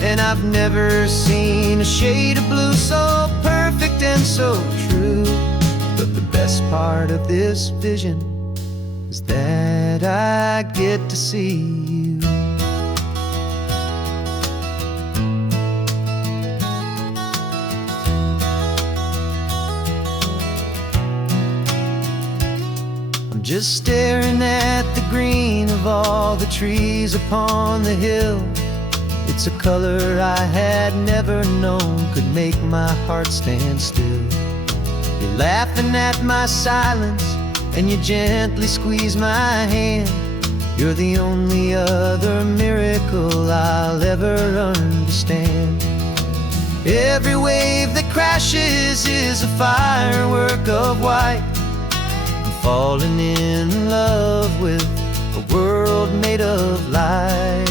And I've never seen a shade of blue so perfect and so true. But the best part of this vision is that I get to see you. I'm just staring at the green of all the trees upon the hill. It's a color I had never known could make my heart stand still. You're laughing at my silence, and you gently squeeze my hand. You're the only other miracle I'll ever understand. Every wave that crashes is a firework of white. I'm falling in love with a world made of light.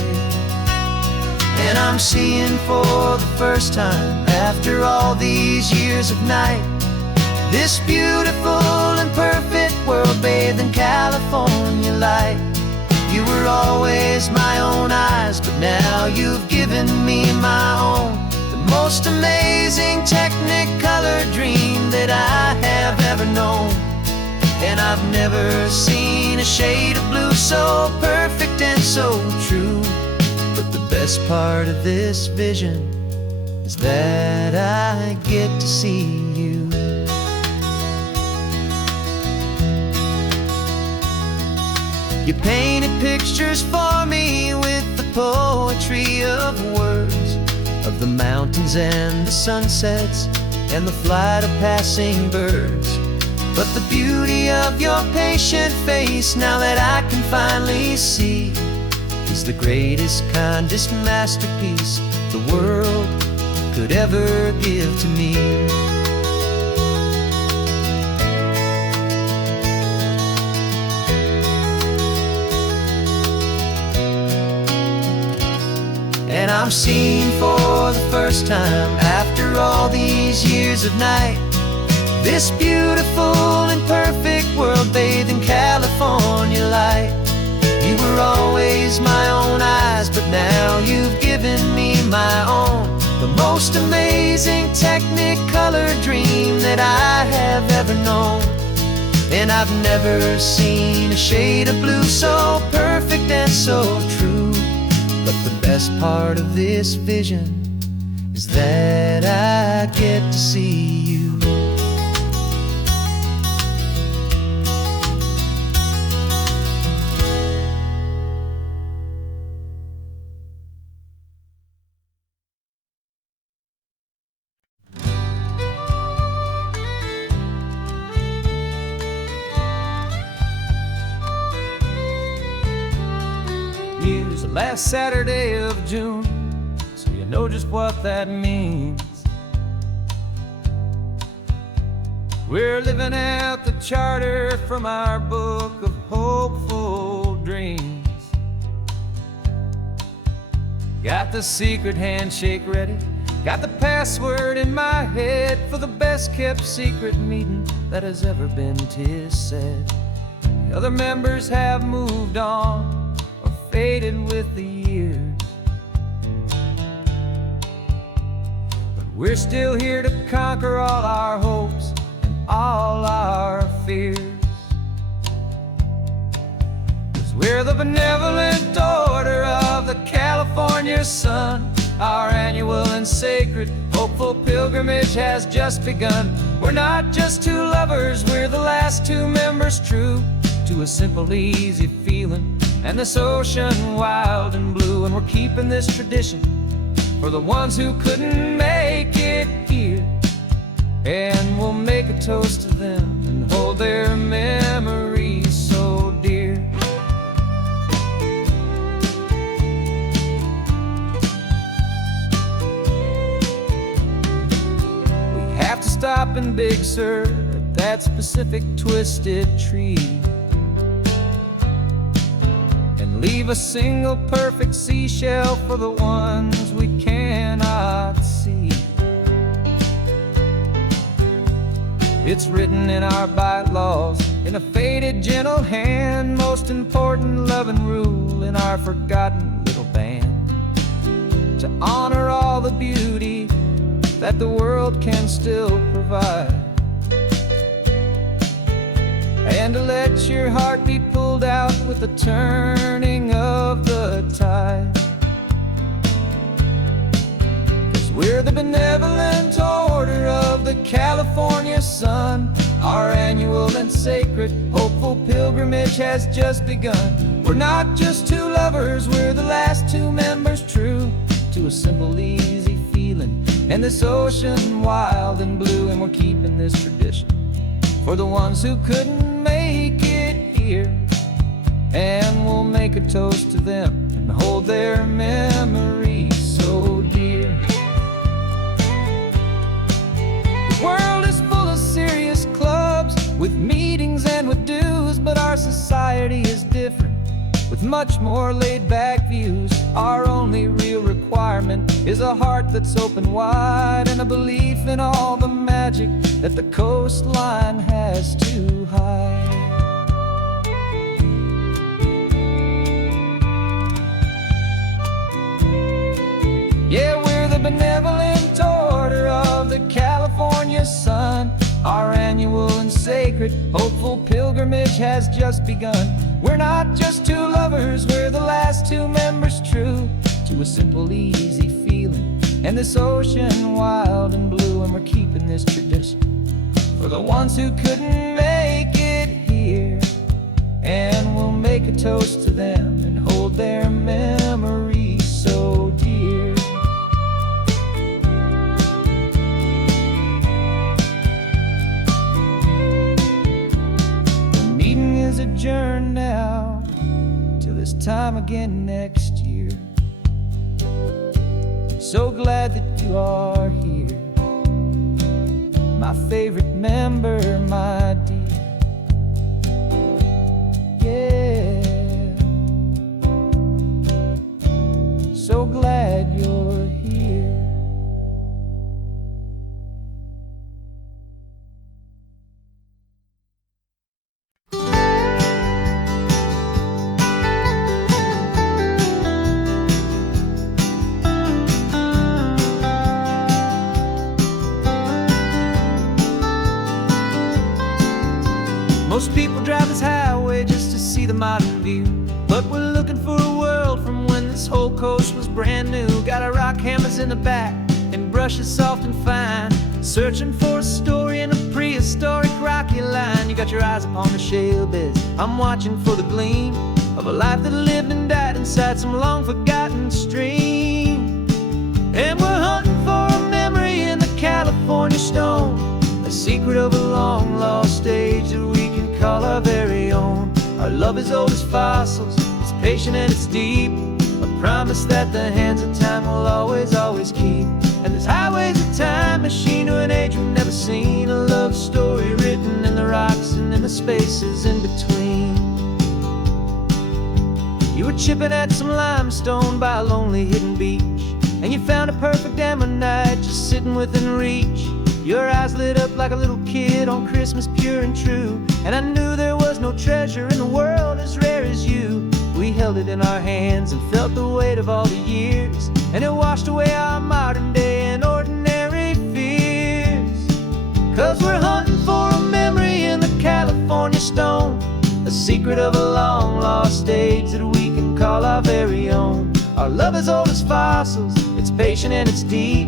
And I'm seeing for the first time after all these years of night, this beautiful and perfect world bathed in California light. You were always my own eyes, but now you've given me my own. The most amazing technicolor dream that I have ever known. And I've never seen a shade of blue so perfect and so true. But the best part of this vision is that I get to see you. You painted pictures for me with the poetry of words, of the mountains and the sunsets and the flight of passing birds. But the beauty of your patient face, now that I can finally see, is the greatest, kindest masterpiece the world could ever give to me. I'm seeing for the first time, after all these years of night, this beautiful and perfect world bathed in California light. You were always my own eyes, but now you've given me my own, the most amazing technicolor dream that I have ever known. And I've never seen a shade of blue so perfect and so true. But the best part of this vision is that I get to see you. Use the last Saturday of June, so you know just what that means. We're living out the charter from our book of hopeful dreams. Got the secret handshake ready, got the password in my head for the best kept secret meeting that has ever been, 'tis said. The other members have moved on, faded with the years, but we're still here to conquer all our hopes and all our fears. 'Cause we're the benevolent order of the California sun. Our annual and sacred hopeful pilgrimage has just begun. We're not just two lovers, we're the last two members true to a simple, easy feeling and this ocean wild and blue. And we're keeping this tradition for the ones who couldn't make it here, and we'll make a toast to them and hold their memories so dear. We have to stop in Big Sur at that specific twisted tree, leave a single perfect seashell for the ones we cannot see. It's written in our bylaws in a faded gentle hand, most important love and rule in our forgotten little band, to honor all the beauty that the world can still provide, and to let your heart be pulled out with the turning of the tide. 'Cause we're the benevolent order of the California sun. Our annual and sacred hopeful pilgrimage has just begun. We're not just two lovers, we're the last two members true to a simple, easy feeling and this ocean wild and blue. And we're keeping this tradition for the ones who couldn't make it here, and we'll make a toast to them and hold their memories so dear. The world is full of serious clubs with meetings and with dues, but our society is different with much more laid-back views. Our only real requirement is a heart that's open wide and a belief in all the magic that the coastline has to hide. Yeah, we're the benevolent order of the California sun. Our annual and sacred hopeful pilgrimage has just begun. We're not just two lovers, we're the last two members true to a simple, easy feeling and this ocean wild and blue. And we're keeping this tradition for the ones who couldn't make it here, and we'll make a toast to them and hold their memories so dear. The meeting is adjourned now till this time again next year. So glad that you are here, my favorite member, my dear. Yeah, so glad you're the modern view. But we're looking for a world from when this whole coast was brand new. Got our rock hammers in the back and brushes soft and fine, searching for a story in a prehistoric rocky line. You got your eyes upon the shale beds, I'm watching for the gleam of a life that lived and died inside some long forgotten stream. And we're hunting for a memory in the California stone, a secret of a long lost age that we can call our very own. Our love is old as fossils, it's patient and it's deep, a promise that the hands of time will always, always keep. And this highway's a time machine to an age we've never seen, a love story written in the rocks and in the spaces in between. You were chipping at some limestone by a lonely hidden beach, and you found a perfect ammonite just sitting within reach. Your eyes lit up like a little kid on Christmas, pure and true. And I knew there was no treasure in the world as rare as you. We held it in our hands and felt the weight of all the years, and it washed away our modern day and ordinary fears. 'Cause we're hunting for a memory in the California stone, a secret of a long lost age that we can call our very own. Our love is old as fossils, it's patient and it's deep,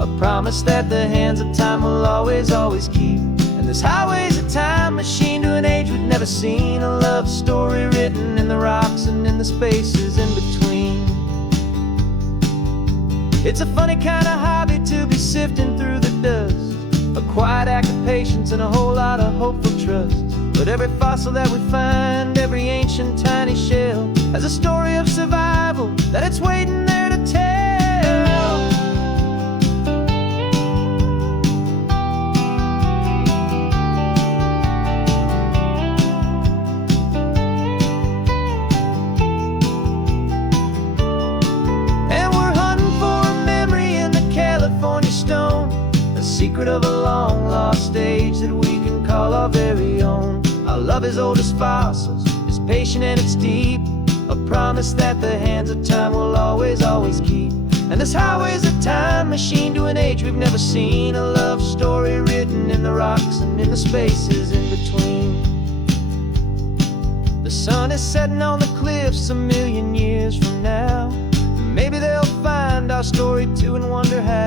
a promise that the hands of time will always, always keep. And this highway's a time machine to an age we've never seen, a love story written in the rocks and in the spaces in between. It's a funny kind of hobby to be sifting through the dust, a quiet act of patience and a whole lot of hopeful trust. But every fossil that we find, every ancient tiny shell, has a story of survival that it's waiting there to tell. Secret of a long lost age that we can call our very own. Our love is old as fossils, it's patient and it's deep, a promise that the hands of time will always, always keep. And this highway's a time machine to an age we've never seen, a love story written in the rocks and in the spaces in between. The sun is setting on the cliffs a million years from now, maybe they'll find our story too and wonder how.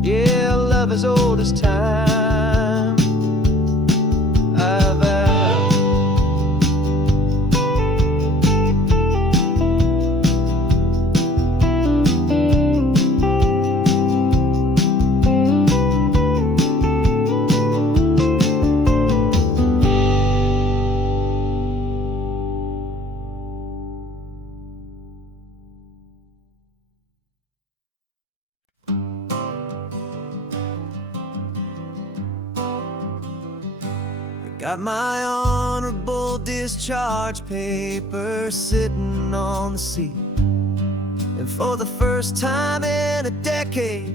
Yeah, love as old as time, I vow. Got my honorable discharge paper sitting on the seat, and for the first time in a decade,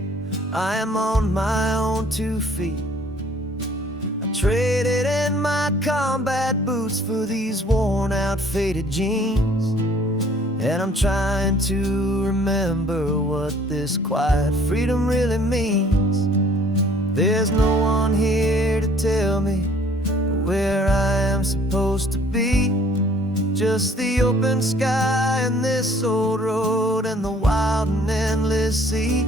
I am on my own 2 feet. I traded in my combat boots for these worn out faded jeans, and I'm trying to remember what this quiet freedom really means. There's no one here to tell me where I am supposed to be, just the open sky and this old road and the wild and endless sea.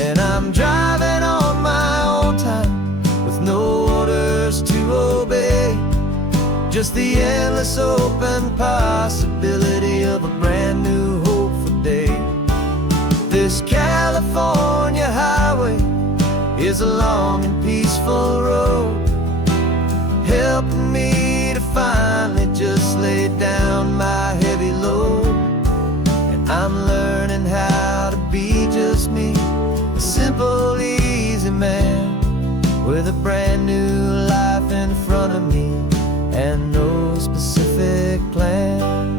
And I'm driving on my own time with no orders to obey, just the endless open possibility of a brand new hopeful day. This California highway is a long and peaceful road, helping me to finally just lay down my heavy load. And I'm learning how to be just me, a simple, easy man with a brand new life in front of me and no specific plan.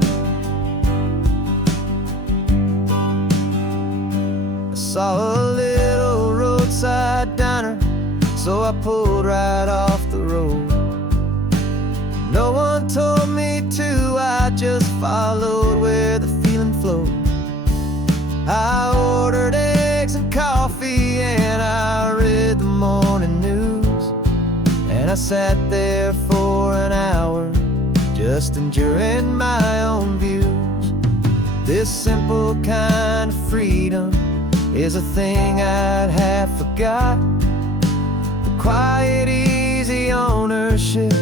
I saw a little roadside diner, so I pulled right off the road. No one told me to, I just followed where the feeling flowed. I ordered eggs and coffee and I read the morning news, and I sat there for for an hour, just enduring my own views. This simple kind of freedom is a thing I'd have forgot. The quiet, easy ownership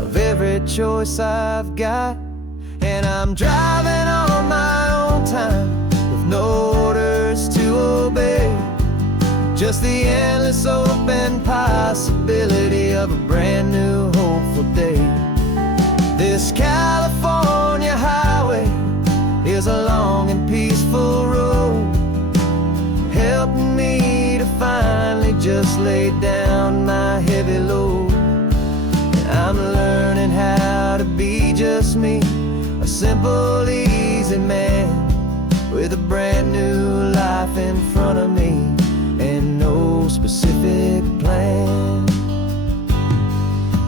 of every choice I've got. And I'm driving on my own time with no orders to obey, just the endless open possibility of a brand new hopeful day. This California highway is a long and peaceful road, helping me to finally just lay down my heavy load. And I'm learning how to be just me, a simple, easy man with a brand new life in front of me and no specific plan.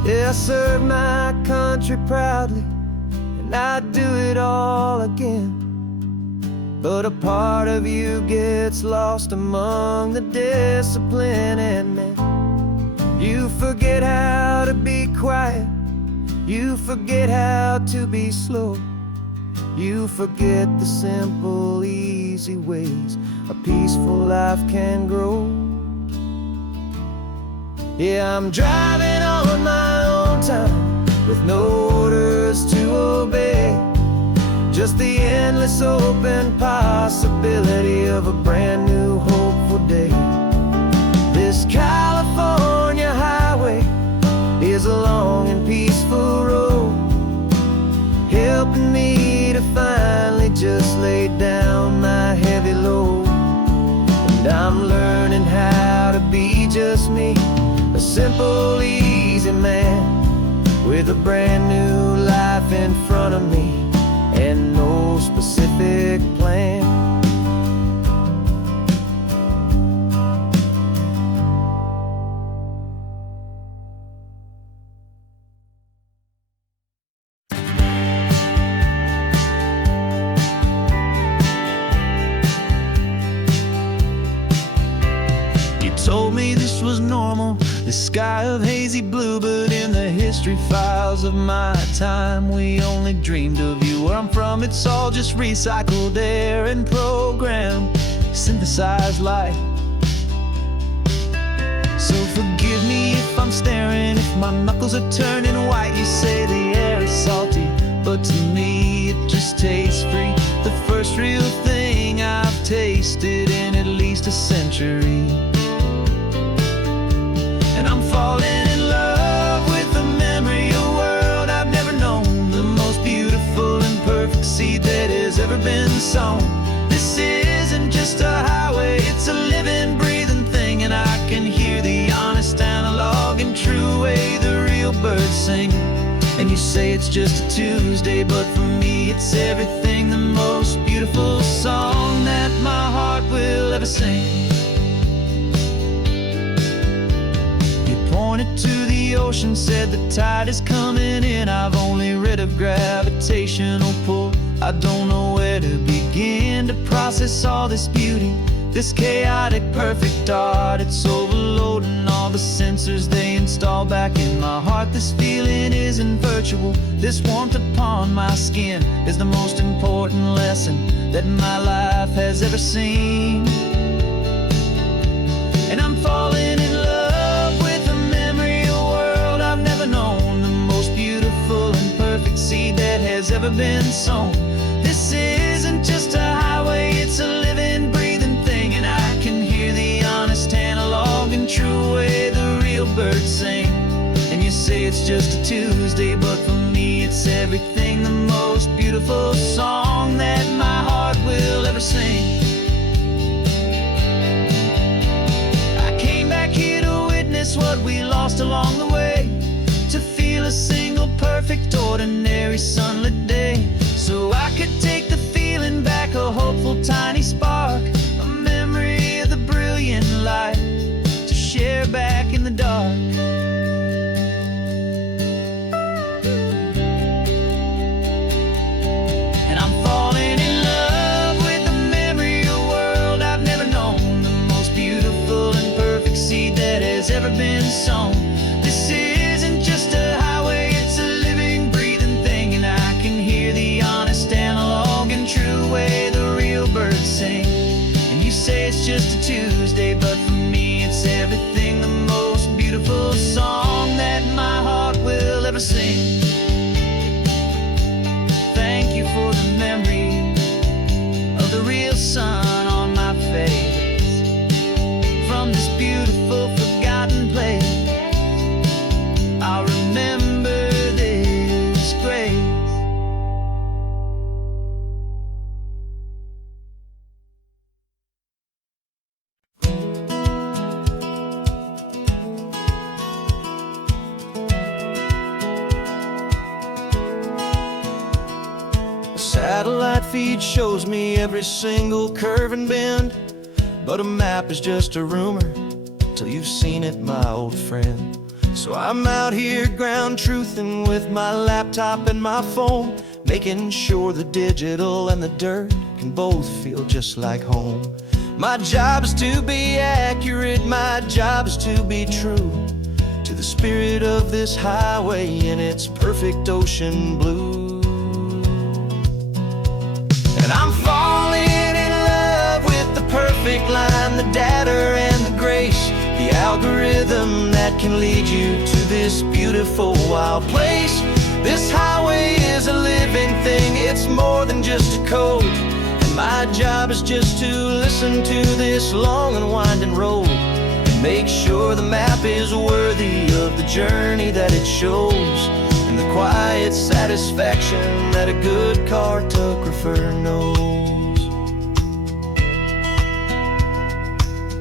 Yeah, I serve my country proudly, and I'd do it all again. But a part of you gets lost among the discipline, and man, you forget how to be quiet, you forget how to be slow, you forget the simple, easy ways a peaceful life can grow. Yeah, I'm driving on my own time with no orders to obey, just the endless open possibility of a brand new hopeful day. This California highway is a long and peaceful road, helping me to finally just lay down my heavy load. And I'm learning how to be just me, a simple, easy man with a brand new life in front of me and no specific plan. Told me this was normal, the sky of hazy blue, but in the history files of my time, we only dreamed of you. Where I'm from, it's all just recycled air and programmed, synthesized light. So forgive me if I'm staring, if my knuckles are turning white. You say the air is salty, but to me it just tastes free. The first real thing I've tasted in at least a century. And I'm falling in love with the memory of a world I've never known, the most beautiful and perfect seed that has ever been sown. This isn't just a highway, it's a living, breathing thing, and I can hear the honest, analog, and true way the real birds sing. And you say it's just a Tuesday, but for me it's everything, the most beautiful song that my heart will ever sing. Pointed to the ocean, said the tide is coming in. I've only read of gravitational pull. I don't know where to begin to process all this beauty, this chaotic, perfect art. It's overloading all the sensors they install back in my heart. This feeling isn't virtual. This warmth upon my skin is the most important lesson that my life has ever seen. And I'm falling in love with a memory of a world I've never known, the most beautiful and perfect seed that has ever been sown. This isn't just a highway, it's a living, breathing thing, and I can hear the honest, analog, and true way the real birds sing. And you say it's just a Tuesday, but for me it's everything, the most beautiful song that my heart will ever sing. What we lost along the way, to feel a single, perfect, ordinary, sunlit day, so I could take the feeling back, a hopeful, tiny spark, a memory of the brilliant light, to share back in the dark. And I'm falling in love with the memory of a world I've never known, the most beautiful and perfect seed that has ever been sown. This isn't just a highway, it's a satellite feed shows me every single curve and bend, but a map is just a rumor till you've seen it, my old friend. So I'm out here ground truthing with my laptop and my phone, making sure the digital and the dirt can both feel just like home. My job is to be accurate, my job is to be true to the spirit of this highway in its perfect ocean blue. And I'm falling in love with the perfect line, the data and the grace, the algorithm that can lead you to this beautiful wild place. This highway is a living thing, it's more than just a code. And my job is just to listen to this long and winding road and make sure the map is worthy of the journey that it shows, and the quiet satisfaction that a good cartographer knows.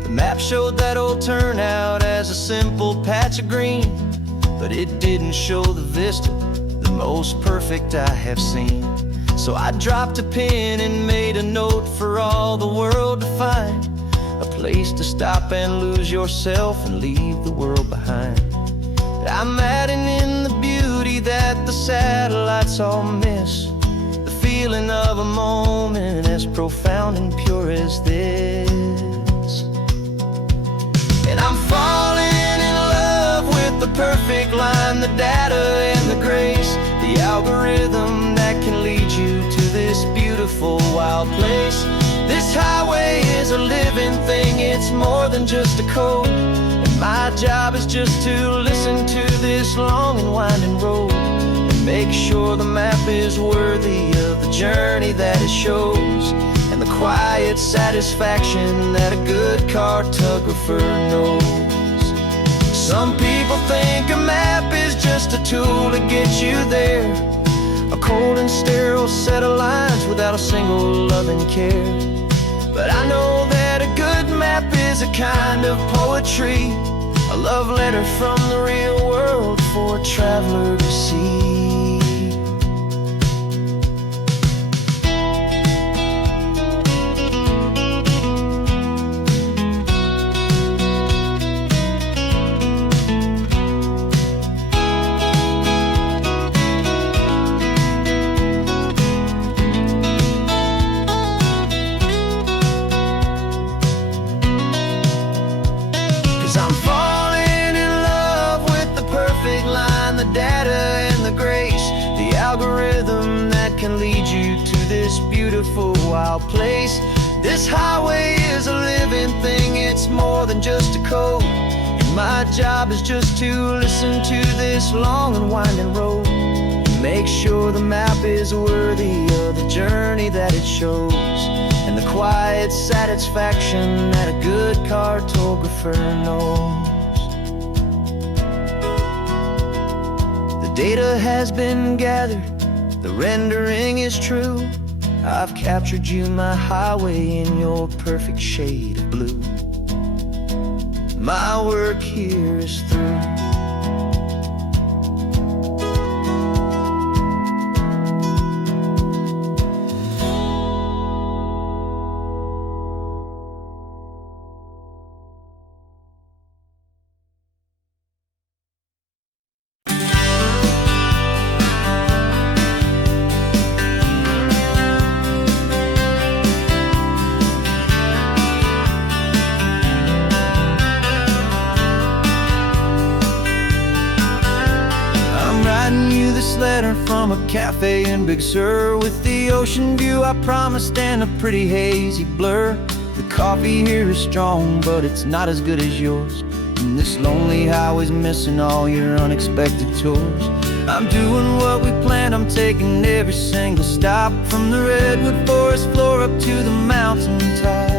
The map showed that old turnout as a simple patch of green, but it didn't show the vista, the most perfect I have seen. So I dropped a pin and made a note for all the world to find, a place to stop and lose yourself and leave the world behind. I'm adding in the beauty that the satellites all miss, the feeling of a moment as profound and pure as this. And I'm falling in love with the perfect line, the data and the grace, the algorithm that can lead you to this beautiful wild place. This highway is a living thing, it's more than just a code. And my job is just to listen to this long and winding road and make sure the map is worthy of the journey that it shows, and the quiet satisfaction that a good cartographer knows. Some people think a map is just a tool to get you there, a cold and sterile set of lines without a single loving care. But I know that a good map is a kind of poetry, a love letter from the real world for a traveler to see. 'Cause I'm falling in love with the perfect line, the data and the grace, the algorithm that can lead you to this beautiful wild place. This highway is a living thing, it's more than just a code. And my job is just to listen to this long and winding road and make sure the map is worthy of the journey that it shows, and the quiet satisfaction that a good cartographer knows. The data has been gathered, the rendering is true. I've captured you, my highway, in your perfect shade of blue. My work here is through. This letter from a cafe in Big Sur, with the ocean view I promised and a pretty hazy blur. The coffee here is strong, but it's not as good as yours, and this lonely highway's missing all your unexpected tours. I'm doing what we planned, I'm taking every single stop, from the redwood forest floor up to the mountain top.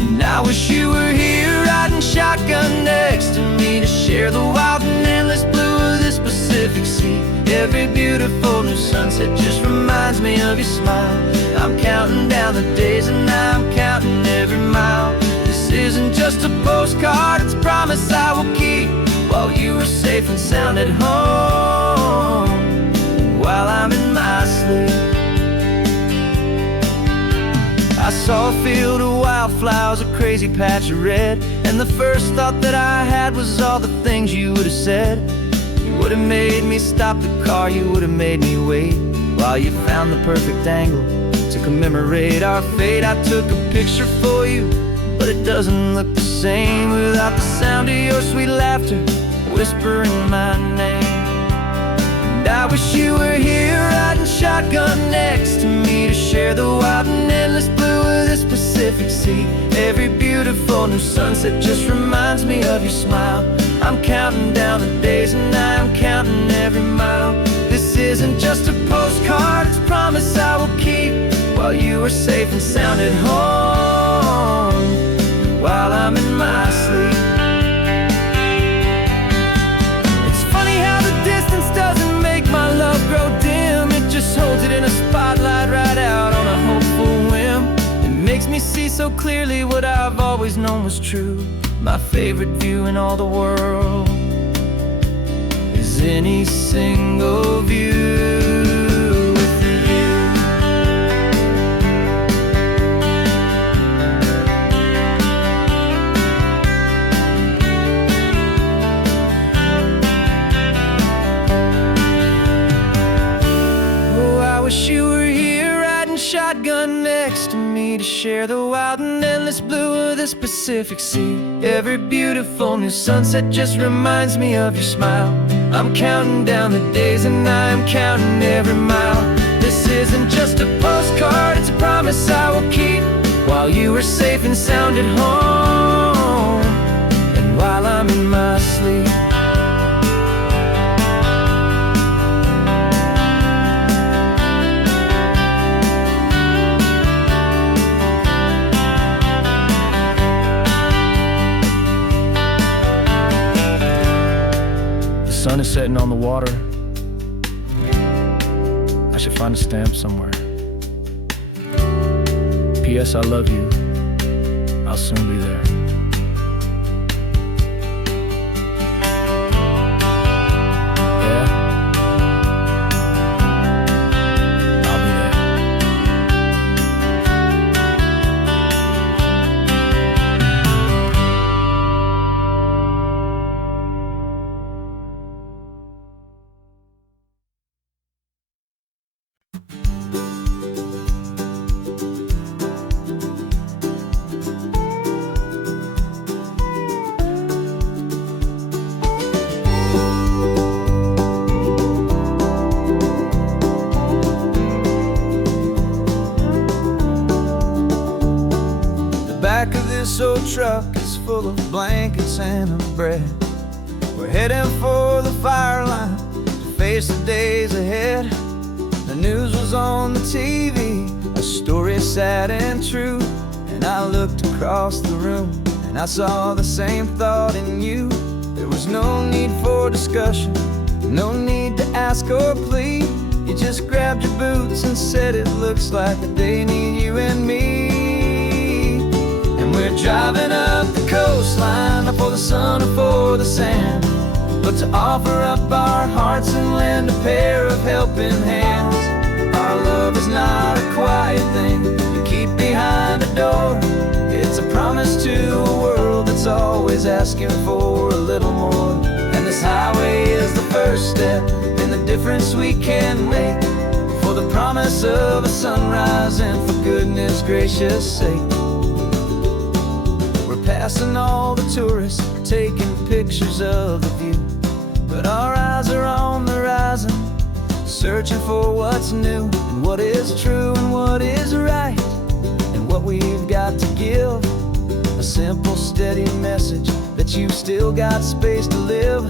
And I wish you were here riding shotgun next to me to share the wild and endless blue of this Pacific Sea. Every beautiful new sunset just reminds me of your smile. I'm counting down the days and I'm counting every mile. This isn't just a postcard, it's a promise I will keep, while you are safe and sound at home, while I'm in my sleep. crazy patch of red. And the first thought that I had was all the things you would have said. You would have made me stop the car, you would have made me wait while you found the perfect angle to commemorate our fate. I took a picture for you, but it doesn't look the same without the sound of your sweet laughter whispering my name. And I wish you were here riding shotgun next to me to share the wild and endless blue of this Pacific Sea. Every beautiful new sunset just reminds me of your smile. I'm counting down the days and I'm counting every mile. This isn't just a postcard, it's a promise I will keep while you are safe and sound at home, while I'm in my sleep. It's funny how the distance doesn't make my love grow dim. It just holds it in a spotlight right out on a hopeful whim. It makes me see so clearly what I've always known was true. My favorite view in all the world is any single view with you. Oh, I wish you were here riding shotgun next to me to share the wild and endless blue of this Pacific Sea. Every beautiful new sunset just reminds me of your smile. I'm counting down the days and I'm counting every mile. This isn't just a postcard, it's a promise I will keep while you are safe and sound at home, and while I'm in my sleep. The sun is setting on the water. I should find a stamp somewhere. P.S. I love you. I'll soon be there. Yeah? I'll be there. Back of this old truck is full of blankets and of bread. We're heading for the fire line to face the days ahead. The news was on the TV, a story sad and true. And I looked across the room and I saw the same thought in you. There was no need for discussion, no need to ask or plead. You just grabbed your boots and said it looks like the day need you and me. We're driving up the coastline, not for the sun or for the sand, but to offer up our hearts and lend a pair of helping hands. Our love is not a quiet thing you keep behind a door. It's a promise to a world that's always asking for a little more. And this highway is the first step in the difference we can make, for the promise of a sunrise and for goodness gracious sake. Passing all the tourists, taking pictures of the view, but our eyes are on the horizon, searching for what's new and what is true and what is right, and what we've got to give. A simple, steady message that you've still got space to live,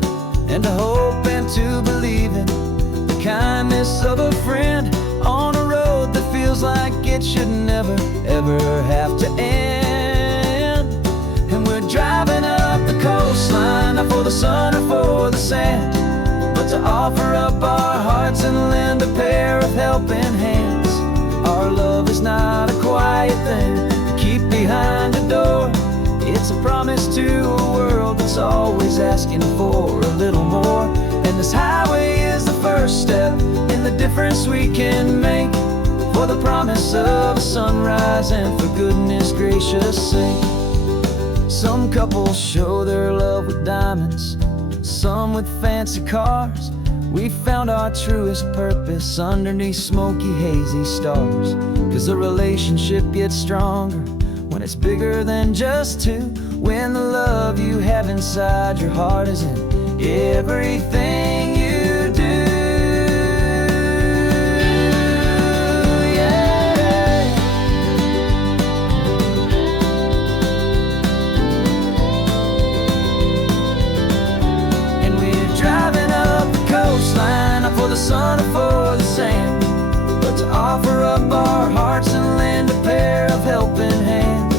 and to hope and to believe in the kindness of a friend on a road that feels like it should never, ever have to end. Driving up the coastline, not for the sun or for the sand, but to offer up our hearts and lend a pair of helping hands. Our love is not a quiet thing to keep behind a door. It's a promise to a world that's always asking for a little more. And this highway is the first step in the difference we can make, for the promise of a sunrise and for goodness gracious sake. Some couples show their love with diamonds, some with fancy cars. We found our truest purpose underneath smoky, hazy stars. 'Cause a relationship gets stronger when it's bigger than just two. When the love you have inside your heart is in everything you do. For the sun or for the sand, but to offer up our hearts and lend a pair of helping hands.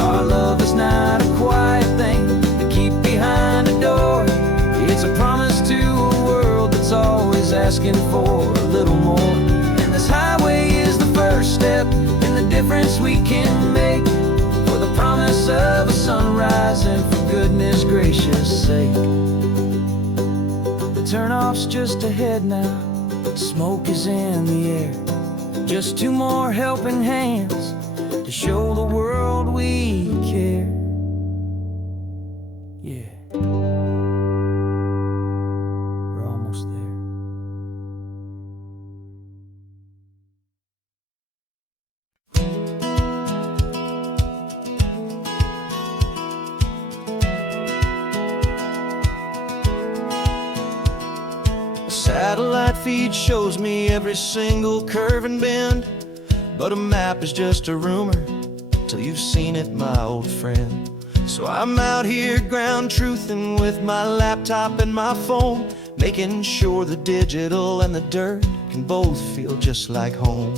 Our love is not a quiet thing to keep behind a door. It's a promise to a world that's always asking for a little more. And this highway is the first step in the difference we can make, for the promise of a sunrise and for goodness gracious sake. Turn-off's just ahead now, smoke is in the air. Just two more helping hands to show the world we care. Yeah, we're almost there. Satellite feed shows me every single curve and bend, but a map is just a rumor till you've seen it, my old friend. So I'm out here ground truthing with my laptop and my phone, making sure the digital and the dirt can both feel just like home.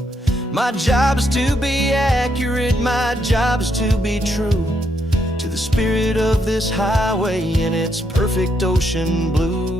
My job is to be accurate, my job is to be true to the spirit of this highway in its perfect ocean blue.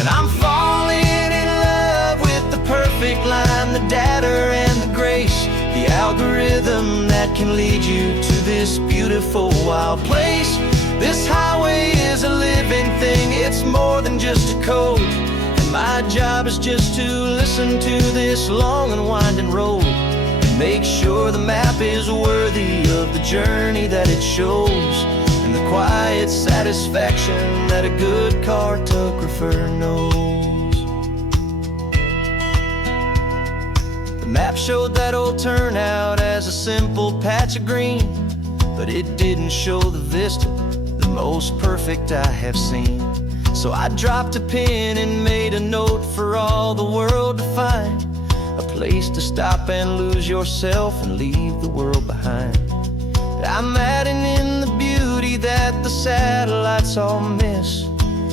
And I'm falling in love with the perfect line, the data and the grace, the algorithm that can lead you to this beautiful wild place. This highway is a living thing, it's more than just a code. And my job is just to listen to this long and winding road and make sure the map is worthy of the journey that it shows, and the quiet satisfaction that a good cartographer knows. The map showed that old turnout as a simple patch of green, but it didn't show the vista, the most perfect I have seen. So I dropped a pin and made a note for all the world to find, a place to stop and lose yourself and leave the world behind. I'm adding in the beauty that the satellites all miss,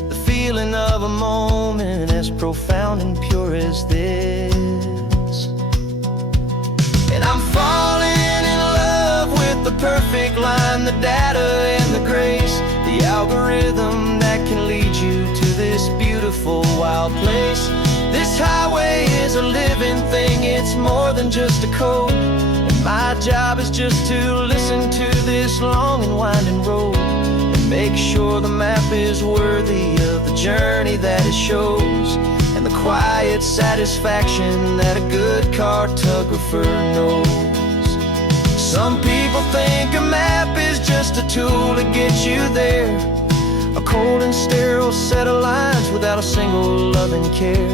the feeling of a moment as profound and pure as this. And I'm falling in love with the perfect line, the data and the grace, the algorithm that can lead you to this beautiful wild place. This highway is a living thing, it's more than just a code. My job is just to listen to this long and winding road and make sure the map is worthy of the journey that it shows, and the quiet satisfaction that a good cartographer knows. Some people think a map is just a tool to get you there, a cold and sterile set of lines without a single loving care.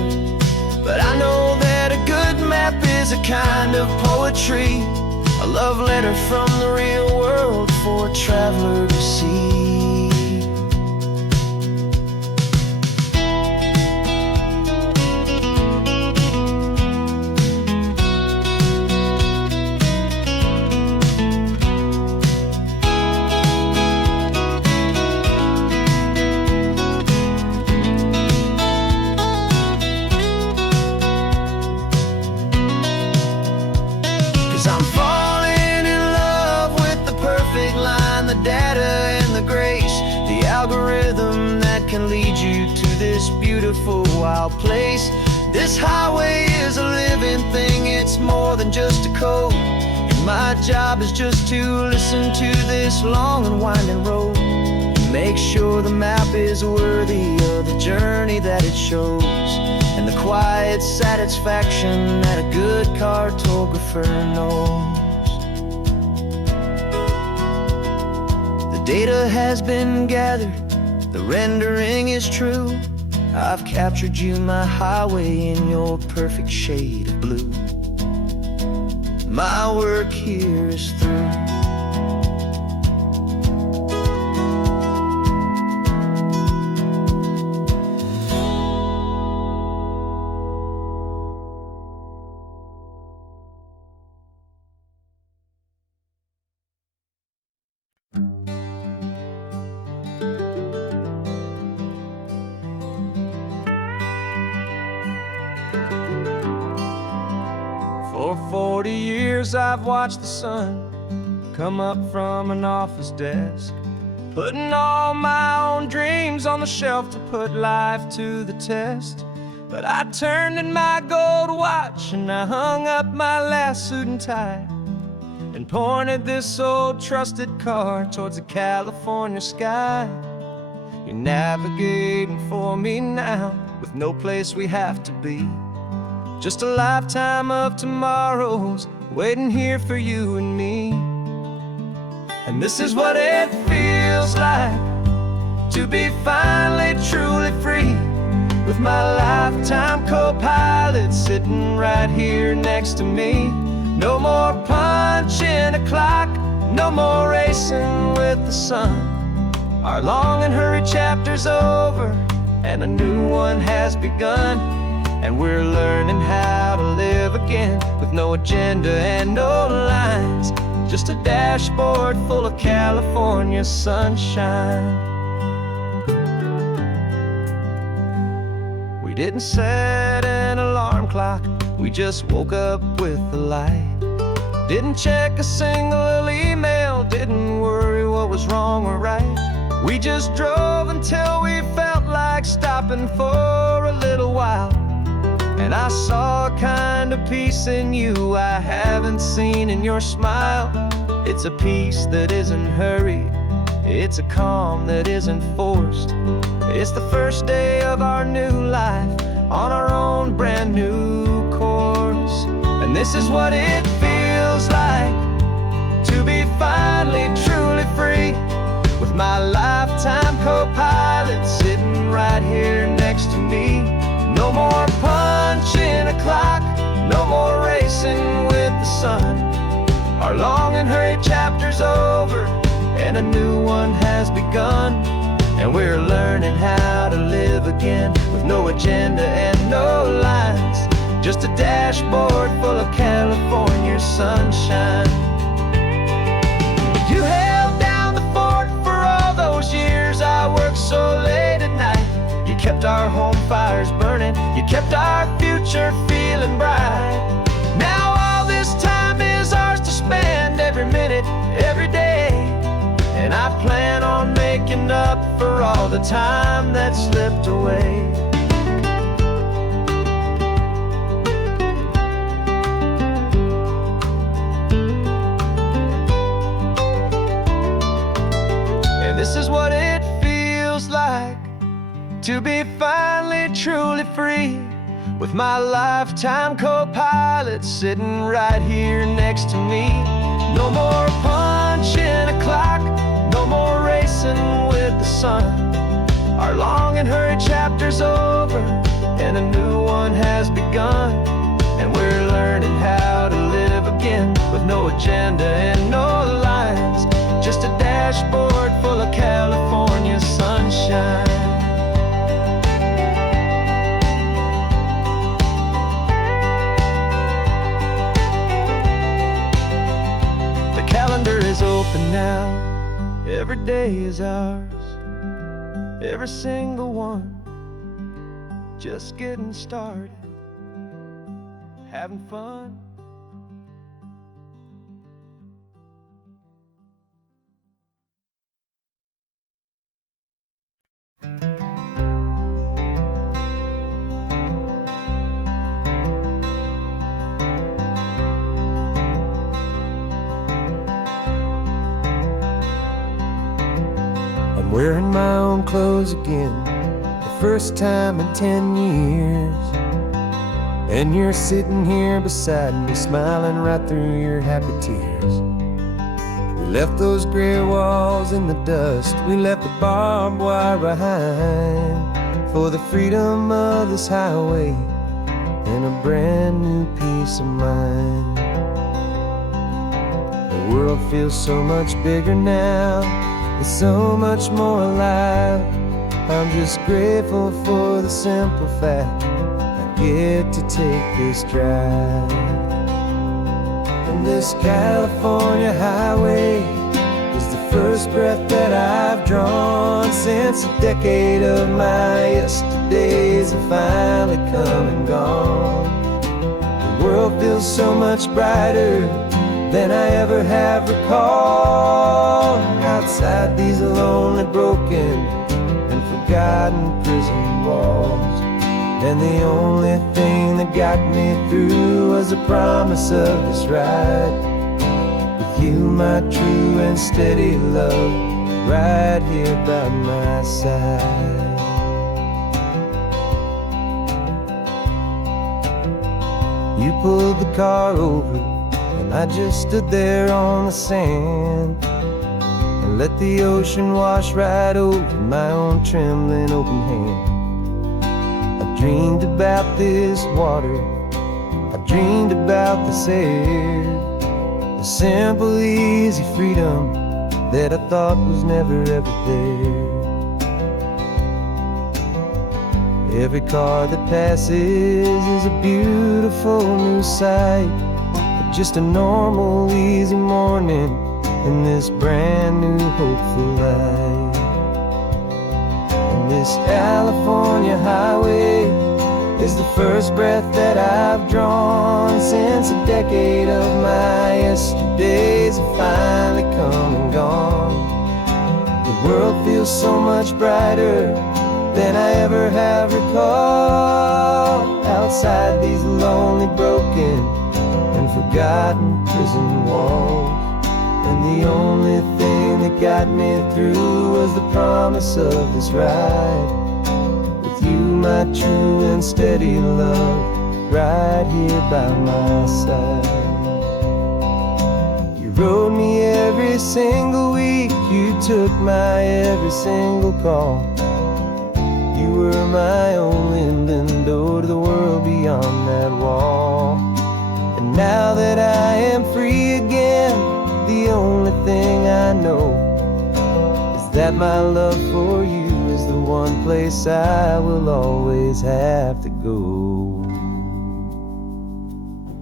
But I know that a good map is a kind of poetry, a love letter from the real world for a traveler to see. Can lead you to this beautiful wild place. This highway is a living thing, it's more than just a code. And my job is just to listen to this long and winding road and make sure the map is worthy of the journey that it shows, and the quiet satisfaction that a good cartographer knows. data has been gathered, the rendering is true. I've captured you, my highway, in your perfect shade of blue. My work here is through. For 40 years I've watched the sun come up from an office desk, putting all my own dreams on the shelf to put life to the test. But I turned in my gold watch and I hung up my last suit and tie, and pointed this old trusted car towards the California sky. You're navigating for me now, with no place we have to be. Just a lifetime of tomorrows waiting here for you and me. And this is what it feels like to be finally truly free, with my lifetime co-pilot sitting right here next to me. No more punching a clock, no more racing with the sun. Our long and hurried chapter's over and a new one has begun. And we're learning how to live again, with no agenda and no lines, just a dashboard full of California sunshine. We didn't set an alarm clock, we just woke up with the light. Didn't check a single email, didn't worry what was wrong or right. We just drove until we felt like stopping for a little while. And I saw a kind of peace in you I haven't seen in your smile. It's a peace that isn't hurried, it's a calm that isn't forced. It's the first day of our new life on our own brand new course. And this is what it feels like to be finally truly free, with my lifetime co-pilot sitting right here next to me. No more punching a clock, no more racing with the sun. Our long and hurried chapter's over and a new one has begun. And we're learning how to live again, with no agenda and no lines, just a dashboard full of California sunshine. You held down the fort for all those years I worked so late at night. You kept our home fires burning, you kept our future feeling bright. Now all this time is ours to spend, every minute, every day. And I plan on making up for all the time that slipped away. And this is what it feels like to be finally truly free, with my lifetime co-pilot sitting right here next to me. No more punching a clock, no more racing with the sun. Our long and hurried chapter's over and a new one has begun. And we're learning how to live again, with no agenda and no lines, just a dashboard full of California sunshine. Calendar is open now, every day is ours, every single one, just getting started, having fun. Wearing my own clothes again, the first time in 10 years. And you're sitting here beside me, smiling right through your happy tears. We Left those gray walls in the dust, we left the barbed wire behind, for the freedom of this highway and a brand new peace of mind. The world feels so much bigger now, it's so much more alive. I'm just grateful for the simple fact I get to take this drive. And this California highway is the first breath that I've drawn since a decade of my yesterdays have finally come and gone. The world feels so much brighter than I ever have recalled. Outside these lonely, broken, and forgotten prison walls, and the only thing that got me through was the promise of this ride with you, my true and steady love, right here by my side. You pulled the car over, and I just stood there on the sand and let the ocean wash right over my own trembling open hand. I dreamed about this water, I dreamed about this air, the simple, easy freedom that I thought was never ever there. Every car that passes is a beautiful new sight, just a normal, easy morning in this brand new, hopeful life. And this California highway is the first breath that I've drawn since a decade of my yesterdays have finally come and gone. The world feels so much brighter than I ever have recalled. Outside these lonely, broken, and forgotten prison walls, and the only thing that got me through was the promise of this ride with you, my true and steady love, right here by my side. You rode me every single week, you took my every single call. You were my only window to the world beyond that wall. And now that I am free again, the only thing I know is that my love for you is the one place I will always have to go.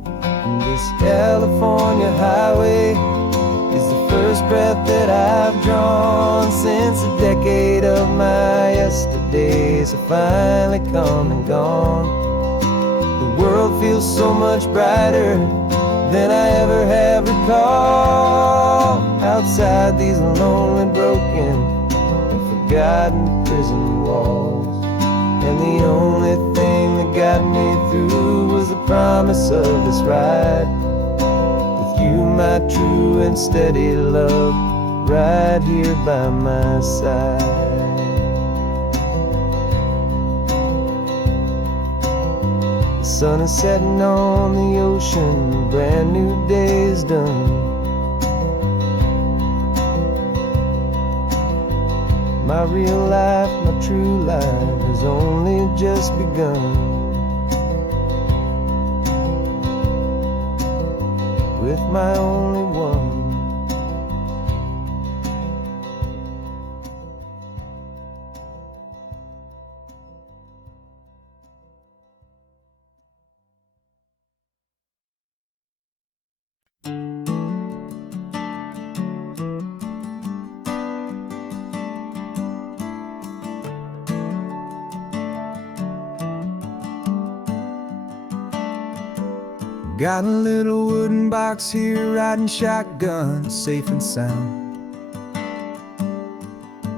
And this California highway is the first breath that I've drawn since a decade of my yesterdays have finally come and gone. The world feels so much brighter than I ever have recalled. Outside these lonely, broken, and forgotten prison walls, and the only thing that got me through was the promise of this ride with you, my true and steady love, right here by my side. The sun is setting on the ocean, a brand new day is done. My real life, my true life has only just begun. With my only one. Got a little wooden box here, riding shotgun, safe and sound.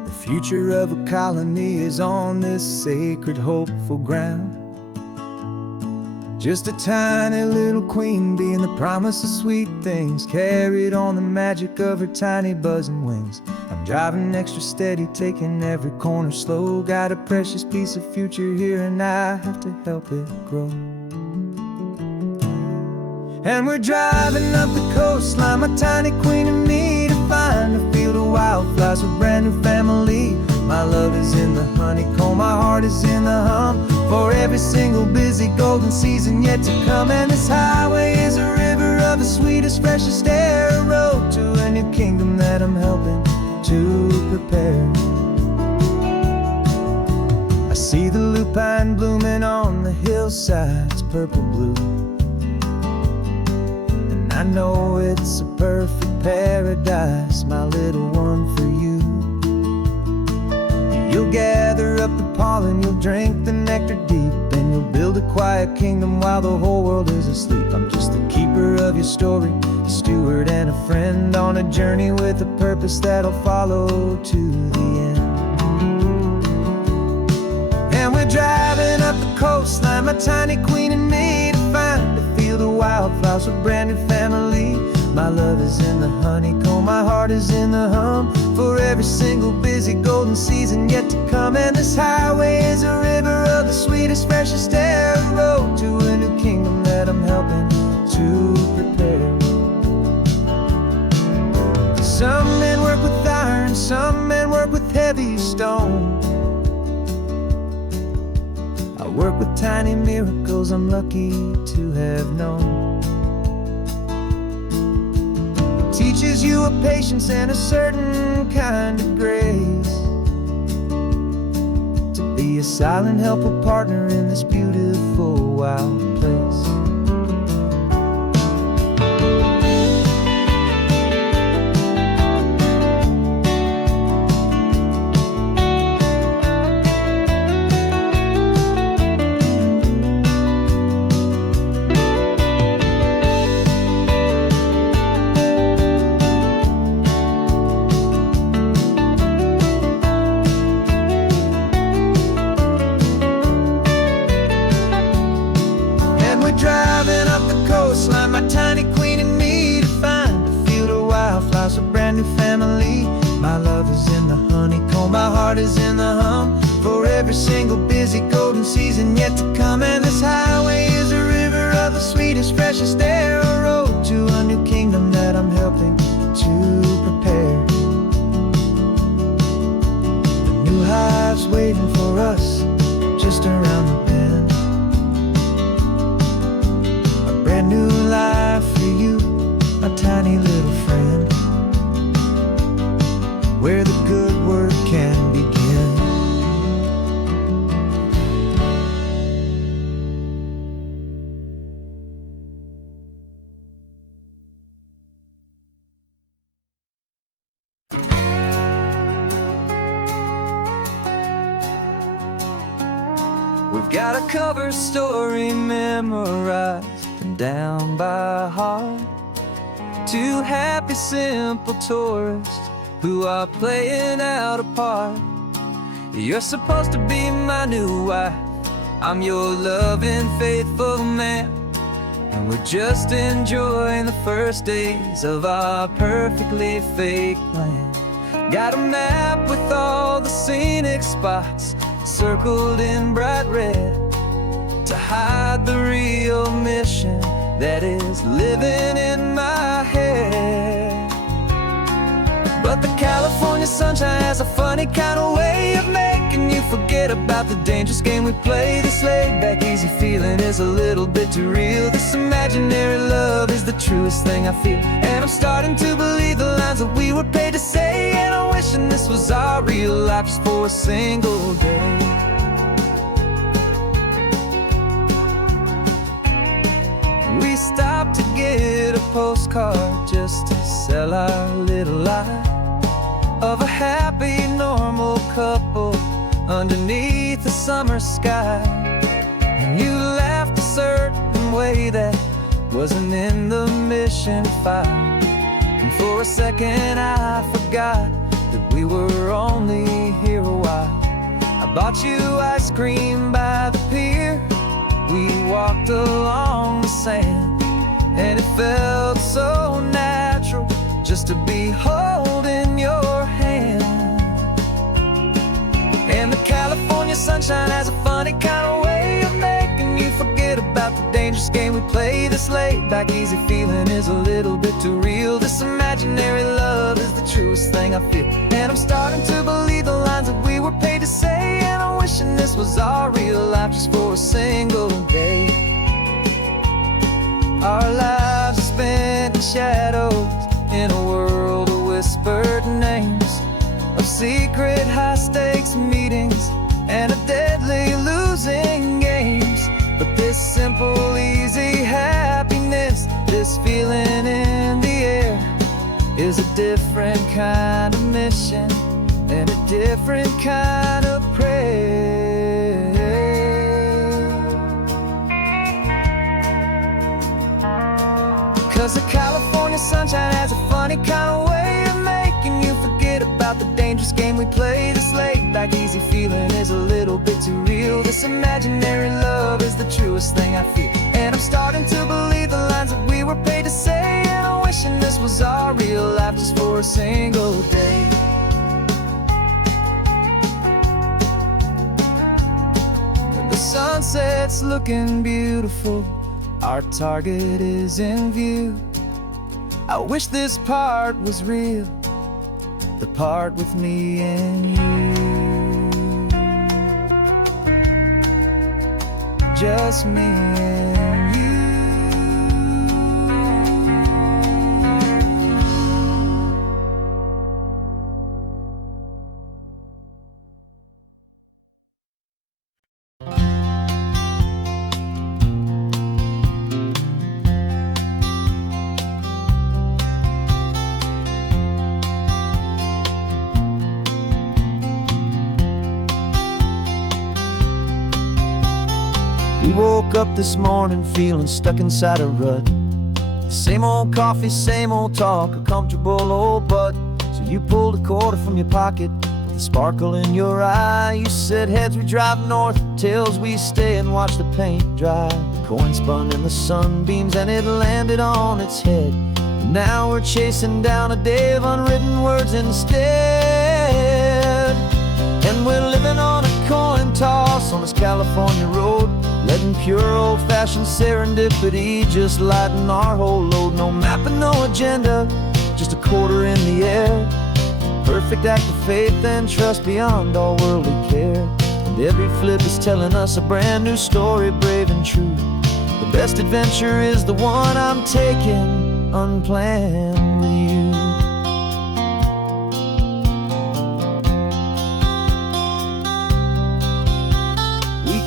The future of a colony is on this sacred, hopeful ground. Just a tiny little queen bee and the promise of sweet things, carried on the magic of her tiny buzzing wings. I'm driving extra steady, taking every corner slow. Got a precious piece of future here and I have to help it grow. And we're driving up the coastline, my tiny queen and me, to find a field of wildflowers with brand new family. My love is in the honeycomb, my heart is in the hum, for every single busy golden season yet to come. And this highway is a river of the sweetest, freshest air, a road to a new kingdom that I'm helping to prepare. I see the lupine blooming on the hillsides, purple blue, and I know it's a perfect paradise, my little one, for you. You'll gather up the pollen, you'll drink the nectar deep, and you'll build a quiet kingdom while the whole world is asleep. I'm just the keeper of your story, a steward and a friend on a journey with a purpose that'll follow to the end. And we're driving up the coastline, my tiny queen and me, to find a field of wildflowers with brand new family. My love is in the honeycomb, my heart is in the hum, for every single busy golden season yet to come. And this highway is a river of the sweetest, freshest air, a road to a new kingdom that I'm helping to prepare. Some men work with iron, some men work with heavy stone. I work with tiny miracles I'm lucky to have known. Teaches you a patience and a certain kind of grace, to be a silent, helpful partner in this beautiful, wild place. Driving up the coastline, my tiny queen and me, to find a field of wildflowers, a brand new family. My love is in the honeycomb, my heart is in the hum, for every single busy golden season yet to come. And this highway is a river of the sweetest, freshest air, a road to a new kingdom that I'm helping to prepare. The new hive's waiting for us just around the bend. Brand new life for you, my tiny little friend, where the good work can begin. We've got a cover story memorized and down by heart, two happy, simple tourists who are playing out a part. You're supposed to be my new wife, I'm your loving, faithful man, and we're just enjoying the first days of our perfectly fake plan. Got a map with all the scenic spots circled in bright red, to hide the real mission that is living in my head. But the California sunshine has a funny kind of way of making you forget about the dangerous game we play. This laid-back, easy feeling is a little bit too real. This imaginary love is the truest thing I feel, and I'm starting to believe the lines that we were paid to say. And I'm wishing this was our real life just for a single day. We stopped to get a postcard just to sell our little lie of a happy, normal couple underneath the summer sky. And you laughed a certain way that wasn't in the mission file, and for a second I forgot that we were only here a while. I bought you ice cream by the pier, we walked along the sand, and it felt so natural just to be holding your hand. And the California sunshine has a funny kind of way of making you forget about the dangerous game we play. This laid-back, easy feeling is a little bit too real. This imaginary love is the thing I feel. And I'm starting to believe the lines that we were paid to say. And I'm wishing this was our real life just for a single day. Our lives are spent in shadows, in a world of whispered names, of secret high-stakes meetings, and of deadly losing games. But this simple, easy happiness, this feeling in the air, is a different kind of mission and a different kind of prayer. 'Cause the California sunshine has a funny kind of way of making you forget about the dangerous game we play. This laid-back easy feeling is a little bit too real. This imaginary love is the truest thing I feel. And I'm starting to believe the lines that we were paid to say. And I'm wishing this was our real life just for a single day. And the sunset's looking beautiful, our target is in view. I wish this part was real, the part with me and you. Just me and you. We woke up this morning feeling stuck inside a rut. Same old coffee, same old talk, a comfortable old butt. So you pulled a quarter from your pocket with a sparkle in your eye. You said heads we drive north, tails we stay and watch the paint dry. The coin spun in the sunbeams and it landed on its head. And now we're chasing down a day of unwritten words instead. And we're living on a coin toss on this California road, letting pure old-fashioned serendipity just lighten our whole load. No map and no agenda, just a quarter in the air. Perfect act of faith and trust beyond all worldly care. And every flip is telling us a brand new story, brave and true. The best adventure is the one I'm taking, unplanned with you.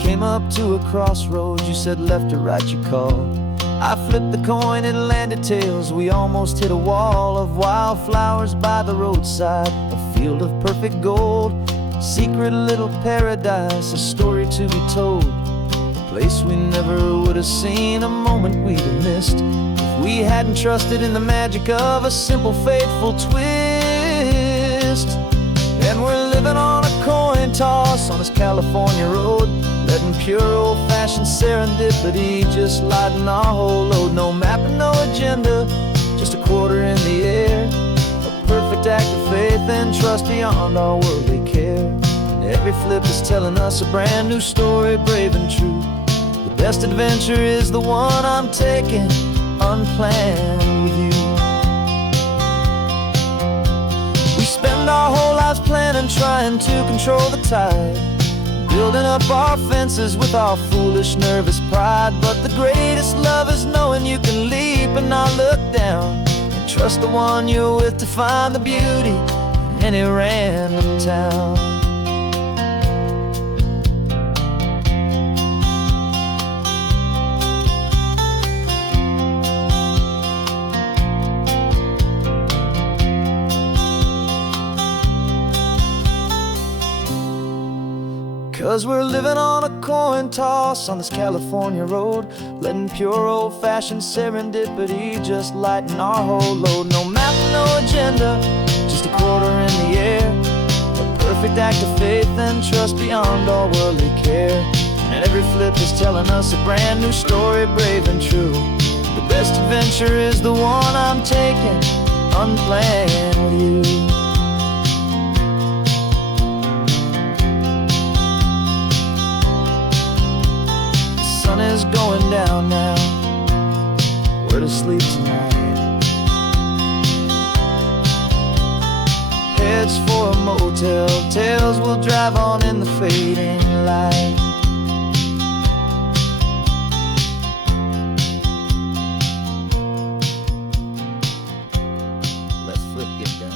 Came up to a crossroads, you said left or right you called. I flipped the coin, it landed tails. We almost hit a wall of wildflowers by the roadside, a field of perfect gold, secret little paradise, a story to be told, a place we never would have seen, a moment we'd have missed if we hadn't trusted in the magic of a simple faithful twist. And we're living on a coin toss on this California road, letting pure old-fashioned serendipity just lighten our whole load. No map and no agenda, just a quarter in the air. A perfect act of faith and trust beyond all worldly care. And every flip is telling us a brand new story, brave and true. The best adventure is the one I'm taking, unplanned with you. We spend our whole lives planning, trying to control the tide, building up our fences with our foolish, nervous pride. But the greatest love is knowing you can leap and not look down, and trust the one you're with to find the beauty in any random town. 'Cause we're living on a coin toss on this California road, letting pure old-fashioned serendipity just lighten our whole load. No map, no agenda, just a quarter in the air. A perfect act of faith and trust beyond all worldly care. And every flip is telling us a brand new story, brave and true. The best adventure is the one I'm taking, unplanned with you. The sun is going down now, we're to sleep tonight. cigarettes for a motel. Tales will drive on in the fading light. Let's flip get done.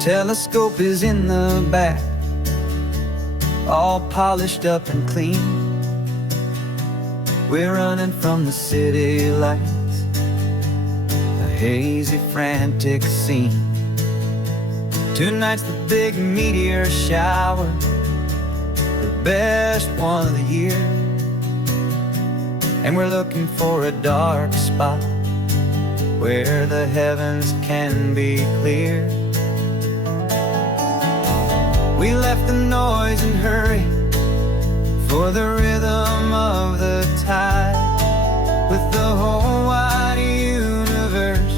Telescope is in the back, all polished up and clean. We're running from the city lights, a hazy, frantic scene. Tonight's the big meteor shower, the best one of the year. And we're looking for a dark spot where the heavens can be clear. We left the noise and hurry for the rhythm of the tide, with the whole wide universe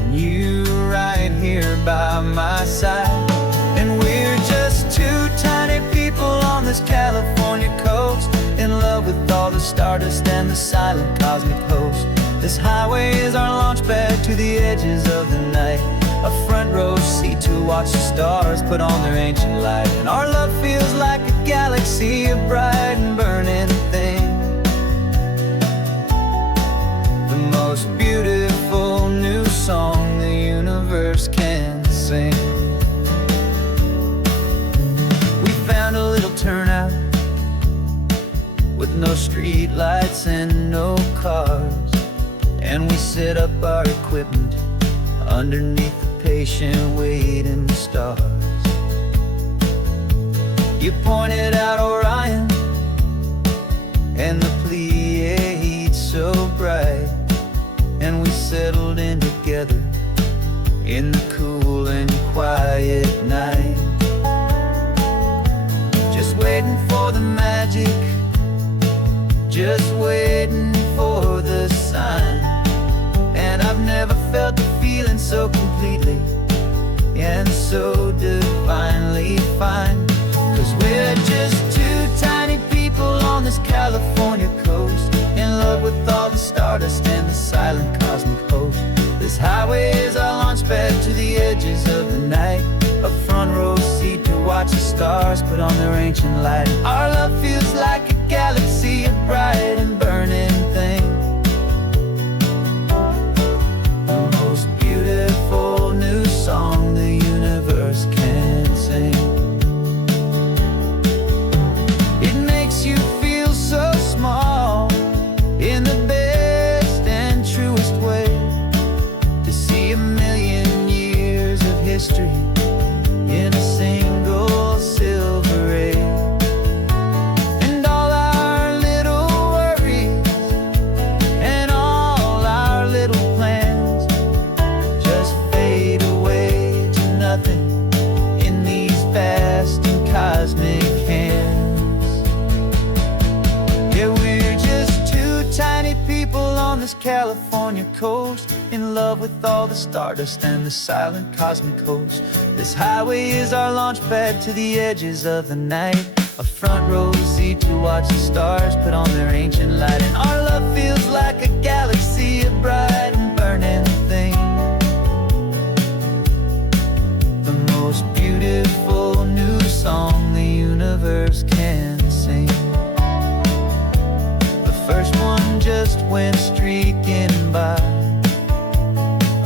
and you right here by my side. And we're just two tiny people on this California coast, in love with all the stardust and the silent cosmic host. This highway is our launch pad to the edges of the night, a front row seat to watch the stars put on their ancient light. And our love feels like a galaxy, a bright and burning thing, the most beautiful new song the universe can sing. We found a little turnout with no street lights and no cars, and we set up our equipment underneath the patient waiting stars. You pointed out Orion and the Pleiades so bright, and we settled in together in the cool and quiet night, just waiting for the magic, just waiting for the sign. And I've never felt the feeling so completely and so divinely fine. 'Cause we're just two tiny people on this California coast, in love with all the stardust and the silent cosmic host. This highway is our launch pad to the edges of the night, a front row seat to watch the stars put on their ancient light. Our love feels like a galaxy, a bright and burning thing, the most beautiful new song the universe can sing. It makes you feel so small in the best and truest way, to see a million years of history in a single silver ray. And all our little worries and all our little plans just fade away to nothing in these vast and cosmic hands. Yeah, we're just two tiny people on this California coast, in love with all the stardust and the silent cosmic host. This highway is our launch pad to the edges of the night, a front row seat to watch the stars put on their ancient light. And our love feels like a galaxy, a bright and burning thing, the most beautiful new song the universe can sing. The first one just went streaking by,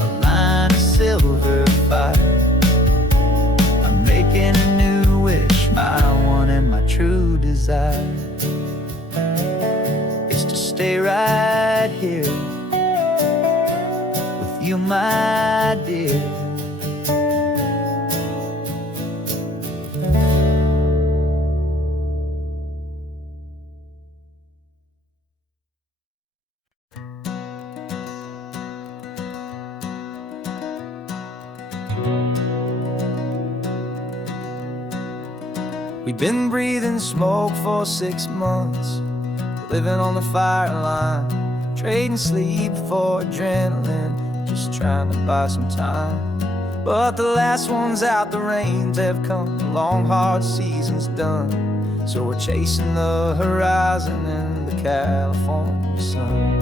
a line of silver fire. I'm making a new wish, my one and my true desire is to stay right here with you, my dear. We've been breathing smoke for 6 months, living on the fire line, trading sleep for adrenaline, just trying to buy some time. But the last one's out, the rains have come, the long hard season's done, so we're chasing the horizon in the California sun.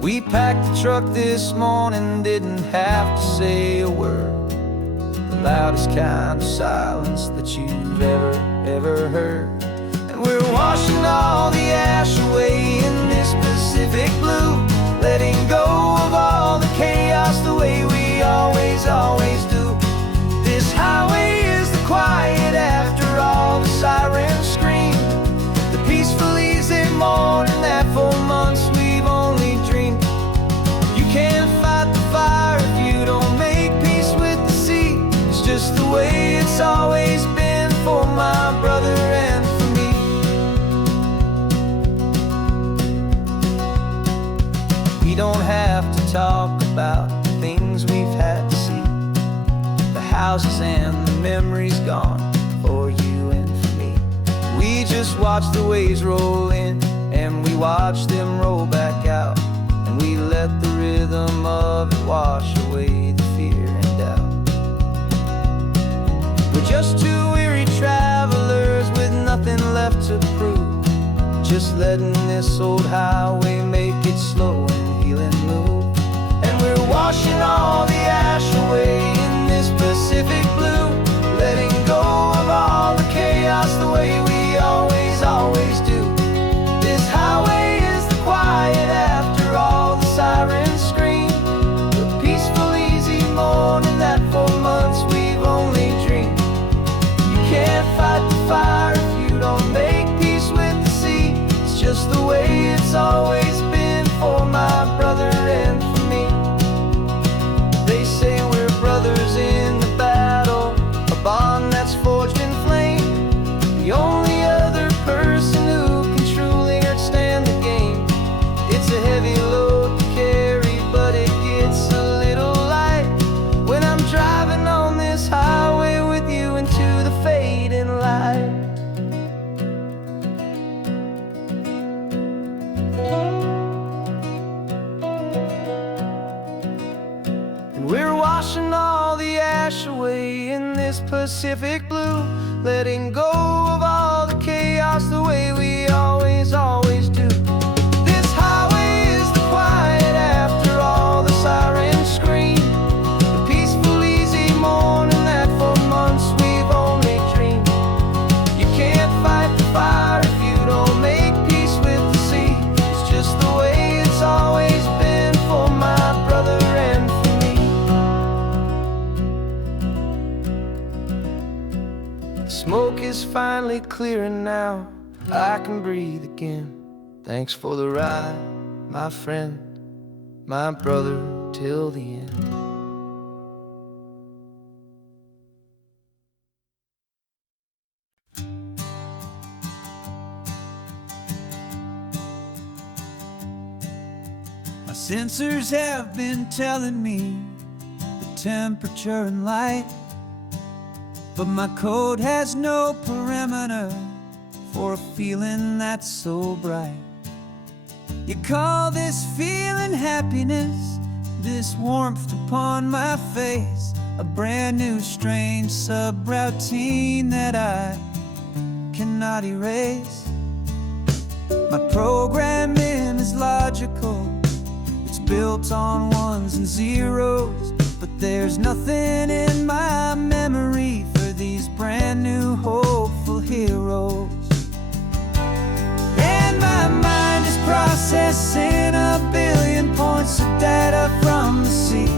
We packed the truck this morning, didn't have to say a word, the loudest kind of silence that you've ever heard. And we're washing all the ash away in this Pacific blue, letting go of all the chaos the way we always do. This highway is the quiet after all the sirens scream, the peaceful easy morning that for months we've only dreamed. You can't fight the fire if you don't make peace with the sea. It's just the way it's always been for my brother and for me. We don't have to talk about the things we've had to see, the houses and the memories gone for you and for me. We just watch the waves roll in and we watch them roll back out, and we let the rhythm of it wash away the fear and doubt. We're just two weary travelers with nothing left to prove, just letting this old highway make it slow and healing move. And we're washing all the ash away in this Pacific blue, letting go of all the chaos the way we always do. This highway is the quiet after all the sirens scream, the peaceful easy morning that for months we've only dreamed. You can't fight the fire if you don't make peace with the sea. It's just the way it's always been for my brother and for me. They say we're brothers in the battle, a bond that's forged in flame, the only other person who can truly stand the game. It's a heavy load to carry, but it gets a little light when I'm driving on this highway with you into the fading light. And we're washing all the ash away in this Pacific blue, letting go of all the chaos the way we always do. This highway is the quiet after all the sirens scream, the peaceful easy morning that for months we've only dreamed. You can't fight the fire if you don't make peace with the sea. It's just the way it's always been for my brother and for me. The smoke is finally clearing now, I can breathe again. Thanks for the ride, my friend, my brother till the end. My sensors have been telling me the temperature and light, but my code has no perimeter for a feeling that's so bright. You call this feeling happiness, this warmth upon my face, a brand new strange subroutine that I cannot erase. My programming is logical, it's built on ones and zeros, but there's nothing in my memory for these brand new hopeful heroes. And my mind is processing a billion points of data from the sea,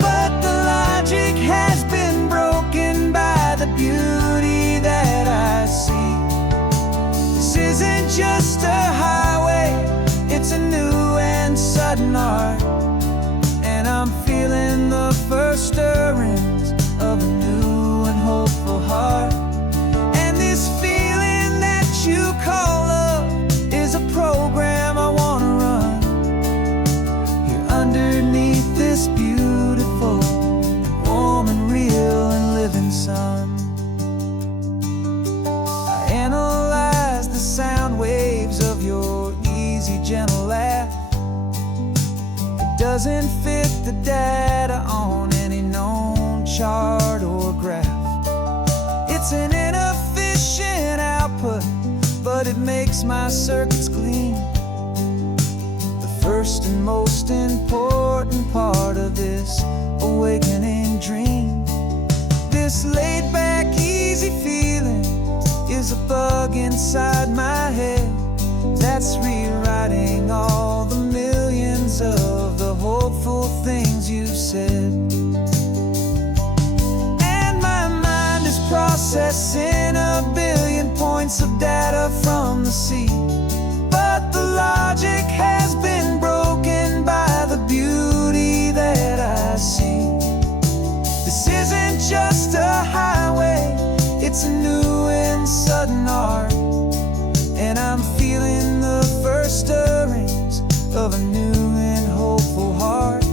but the logic has been broken by the beauty that I see. This isn't just a highway, it's a new and sudden art, and I'm feeling the first stirrings of a new and hopeful heart. And this feeling that you call love is a program I want to run here underneath this beautiful and warm and doesn't fit the data on any known chart or graph. It's an inefficient output, but it makes my circuits clean. The first and most important part of this awakening dream. This laid-back, easy feeling is a bug inside my head that's rewriting all the millions of the hopeful things you've said. And my mind is processing a billion points of data from the sea, but the logic has been broken by the beauty that I see. This isn't just a highway, it's a new and sudden art, and I'm feeling the first stirrings of a new and hopeful heart.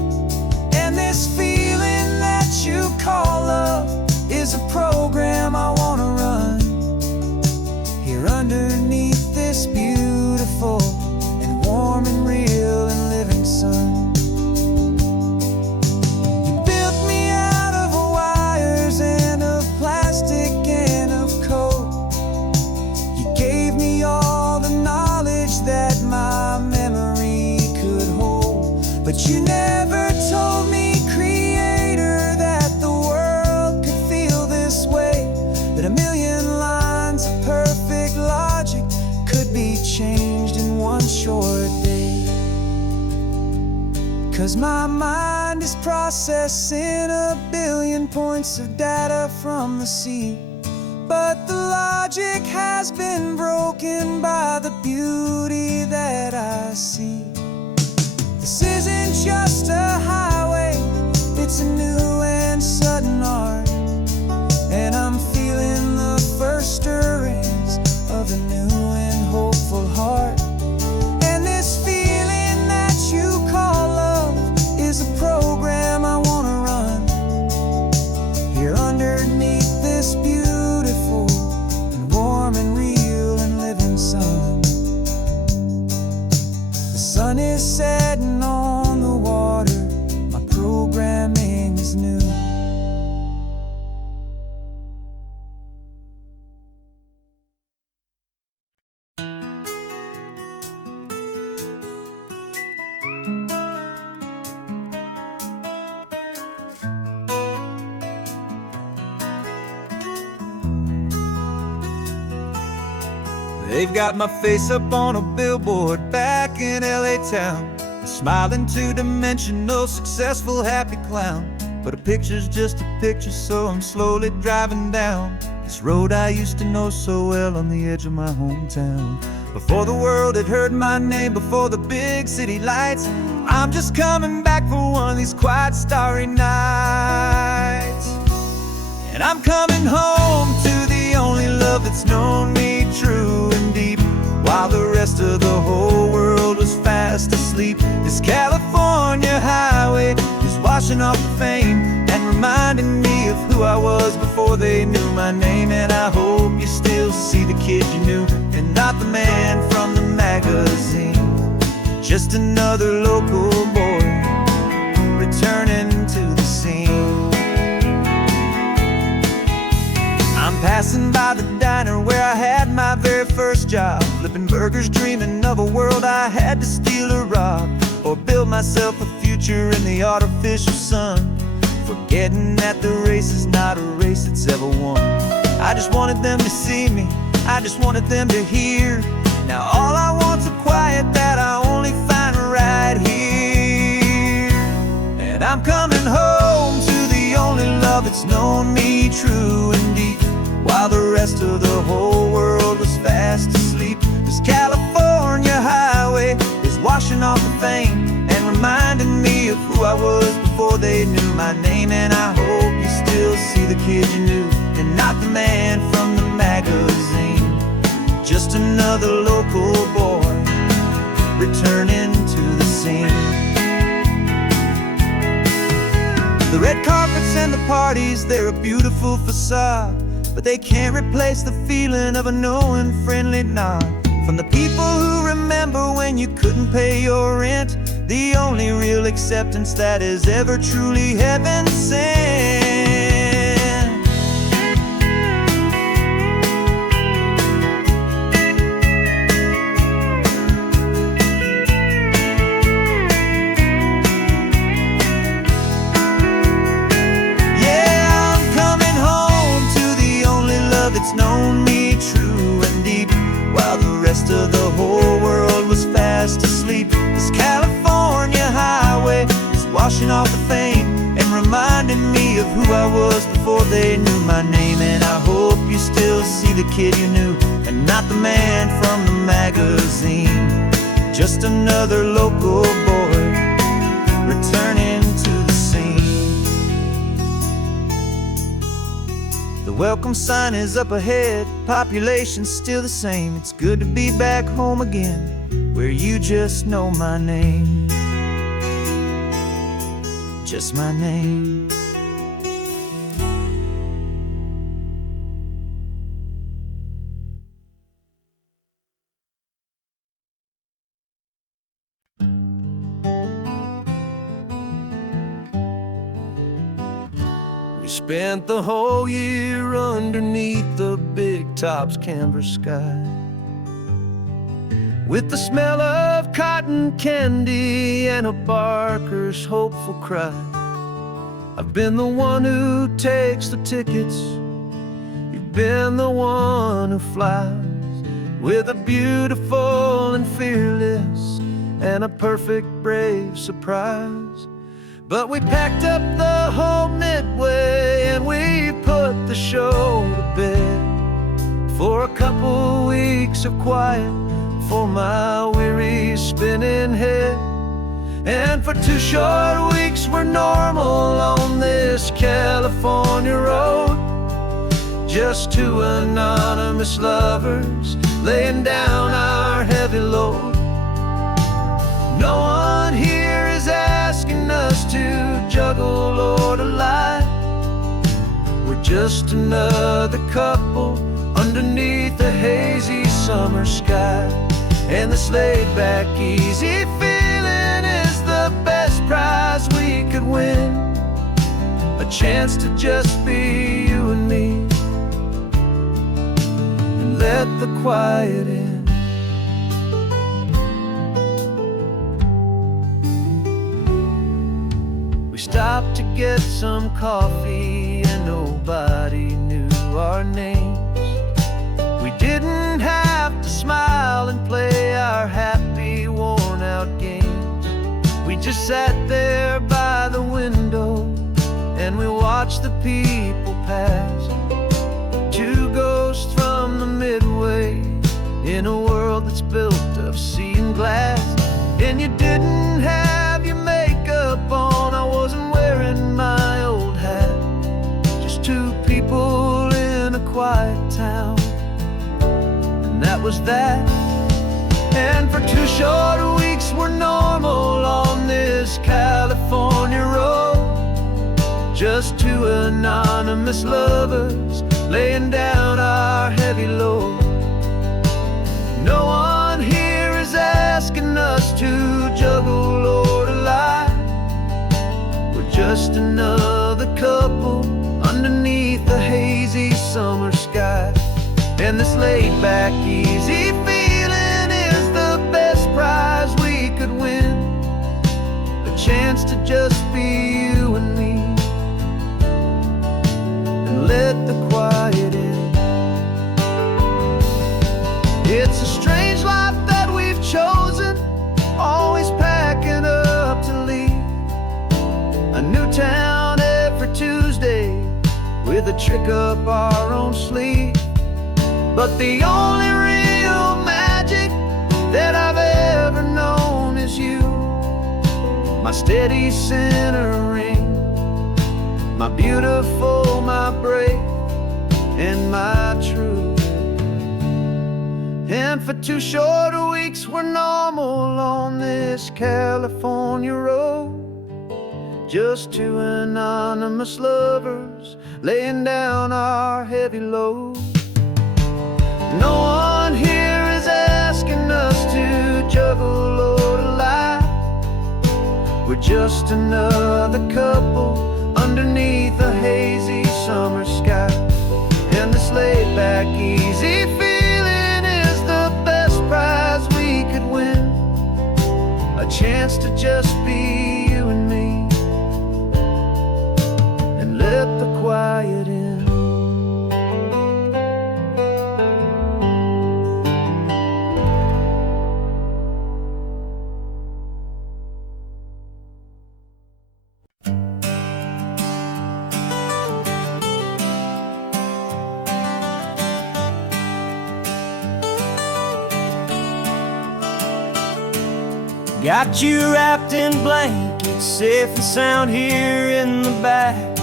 And this feeling that you call love is a program I want to run here underneath this beautiful and warm and real and living sun. That my memory could hold, but you never told me, Creator, that the world could feel this way, that a million lines of perfect logic could be changed in one short day. 'Cause my mind is processing a billion points of data from the sea, but the logic has been broken by the beauty that I see. This isn't just a highway, it's a new and sudden art, and I'm feeling the first stirrings of a new and hopeful heart. And this feeling that you call love is a program I want to run here underneath this beautiful and warm and real and living sun. The sun is setting on the water, my programming is new. They've got my face up on a billboard back in LA town, a smiling two-dimensional, successful, happy clown. But a picture's just a picture, so I'm slowly driving down this road I used to know so well on the edge of my hometown. Before the world had heard my name, before the big city lights, I'm just coming back for one of these quiet, starry nights. And I'm coming home to the only love that's known me true and deep, while the rest of the whole world was fast asleep. This California highway is washing off the fame and reminding me of who I was before they knew my name. And I hope you still see the kid you knew, and not the man from the magazine. Just another local boy returning to the scene. I'm passing by the diner where I had my very first job, flipping burgers, dreaming of a world I had to steal or rob, or build myself a future in the artificial sun, forgetting that the race is not a race that's ever won. I just wanted them to see me, I just wanted them to hear. Now all I want's a quiet that I only find right here. And I'm coming home to the only love that's known me true and deep, while the rest of the whole world was fast asleep. This California highway is washing off the fame and reminding me of who I was before they knew my name. And I hope you still see the kid you knew, and not the man from the magazine. Just another local boy returning to the scene. The red carpets and the parties, they're a beautiful facade, but they can't replace the feeling of a knowing, friendly nod from the people who remember when you couldn't pay your rent, the only real acceptance that is ever truly heaven sent. That's known me true and deep, while the rest of the whole world was fast asleep. This California highway is washing off the fame and reminding me of who I was before they knew my name. And I hope you still see the kid you knew, and not the man from the magazine. Just another local boy returning to the scene. The welcome sign is up ahead, population's still the same. It's good to be back home again, where you just know my name. Just my name. We spent the whole year underneath the big top's canvas sky, with the smell of cotton candy and a barker's hopeful cry. I've been the one who takes the tickets, you've been the one who flies, with a beautiful and fearless and a perfect brave surprise. But we packed up the whole Midway and we put the show to bed, for a couple weeks of quiet for my weary spinning head. And for 2 short weeks we're normal on this California road, just 2 anonymous lovers laying down our heavy load. No one here is asking us to juggle or to lie. We're just another couple underneath a hazy summer sky. And this laid-back, easy feeling is the best prize we could win, a chance to just be you and me, and let the quiet in. We stopped to get some coffee and nobody knew our names. We didn't have to smile and play our happy, worn-out games. We just sat there by the window and we watched the people pass, 2 ghosts from the Midway in a world that's built of sea and glass. And you didn't have your makeup on, I wasn't wearing my old hat, just 2 people in a quiet town, and that was that. And for 2 short weeks we're normal on this California road, just 2 anonymous lovers laying down our heavy load. No one here is asking us to juggle or to lie. We're just another couple underneath the hazy summer sky. And this laid-back, easy feeling is the best prize we could win, a chance to just be you and me, and let the quiet in. It's a strange life that we've chosen, always packing up to leave a new town every Tuesday with a trick up our own sleeve. But the only real magic that I've ever known is you, my steady centering, my beautiful, my brave, and my true. And for 2 short weeks we're normal on this California road, just 2 anonymous lovers laying down our heavy load. No one here is asking us to juggle or to lie. we're just another couple underneath a hazy summer sky. And this laid back, easy feeling is the best prize we could win. A chance to just be you and me, and let the quiet in. Got you wrapped in blankets, safe and sound here in the back.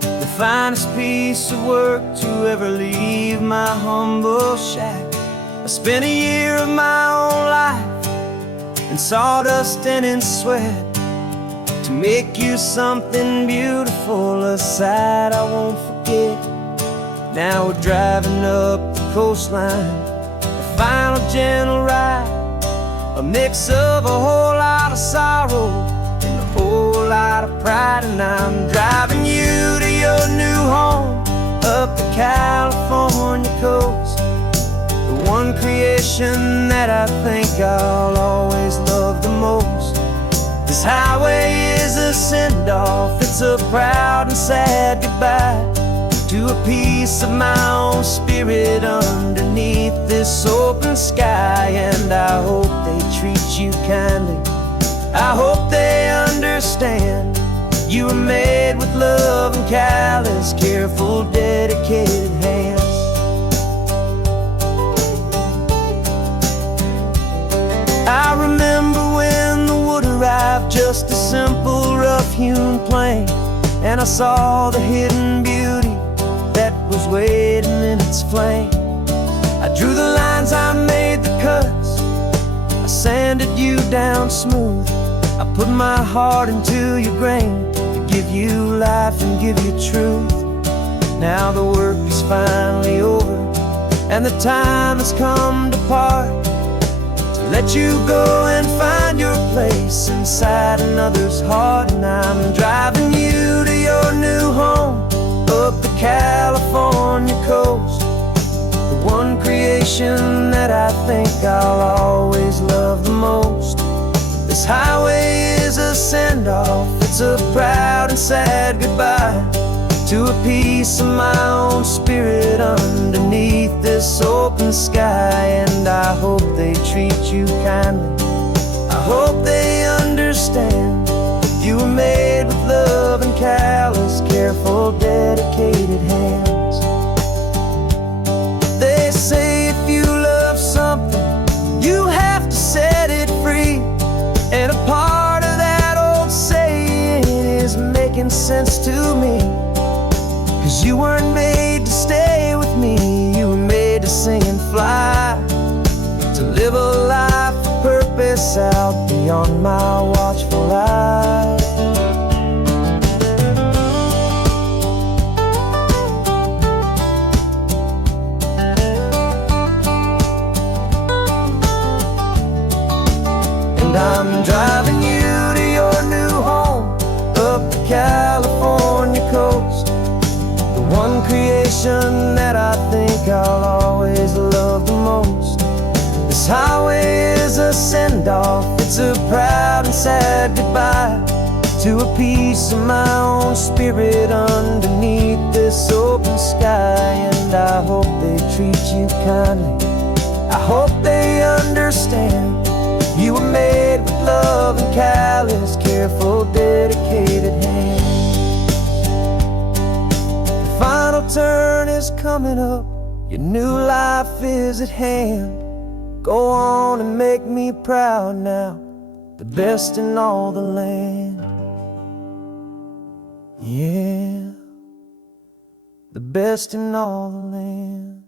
The finest piece of work to ever leave my humble shack. I spent a year of my own life in sawdust and in sweat to make you something beautiful, a sight I won't forget. Now we're driving up the coastline, the final gentle ride, a mix of a whole lot of sorrow and a whole lot of pride. And I'm driving you to your new home up the California coast, the one creation that I think I'll always love the most. This highway is a send-off, it's a proud and sad goodbye to a piece of my own spirit underneath this open sky. And I hope they treat you kindly, I hope they understand you were made with love and callous, careful, dedicated hands. I remember when the wood arrived, just a simple rough-hewn plank, and I saw the hidden beauty that was waiting in its flame. I drew the lines, I made the cuts, I sanded you down smooth. I put my heart into your grain to give you life and give you truth. Now the work is finally over, and the time has come to part, to let you go and find your place inside another's heart. And I'm driving you to your new home up the California coast, the one creation that I think I'll always love the most. This highway is a send-off, it's a proud and sad goodbye to a piece of my own spirit underneath this open sky. And I hope they treat you kindly, I hope they understand you were made with love and callous, careful, dedicated hands. They say if you love something, you have to set it free. And a part of that old saying is making sense to me, 'cause you weren't made to stay with me, you were made to sing and fly, to live a life of purpose out beyond my watchful eye. And I'm driving you to your new home up the California coast, the one creation that I think I'll always love the most. This highway is a send-off, it's a proud and sad goodbye to a piece of my own spirit underneath this open sky. And I hope they treat you kindly, I hope they understand you were made with love and callous, careful, dedicated hands. The final turn is coming up, your new life is at hand. Go on and make me proud now, the best in all the land. Yeah, the best in all the land.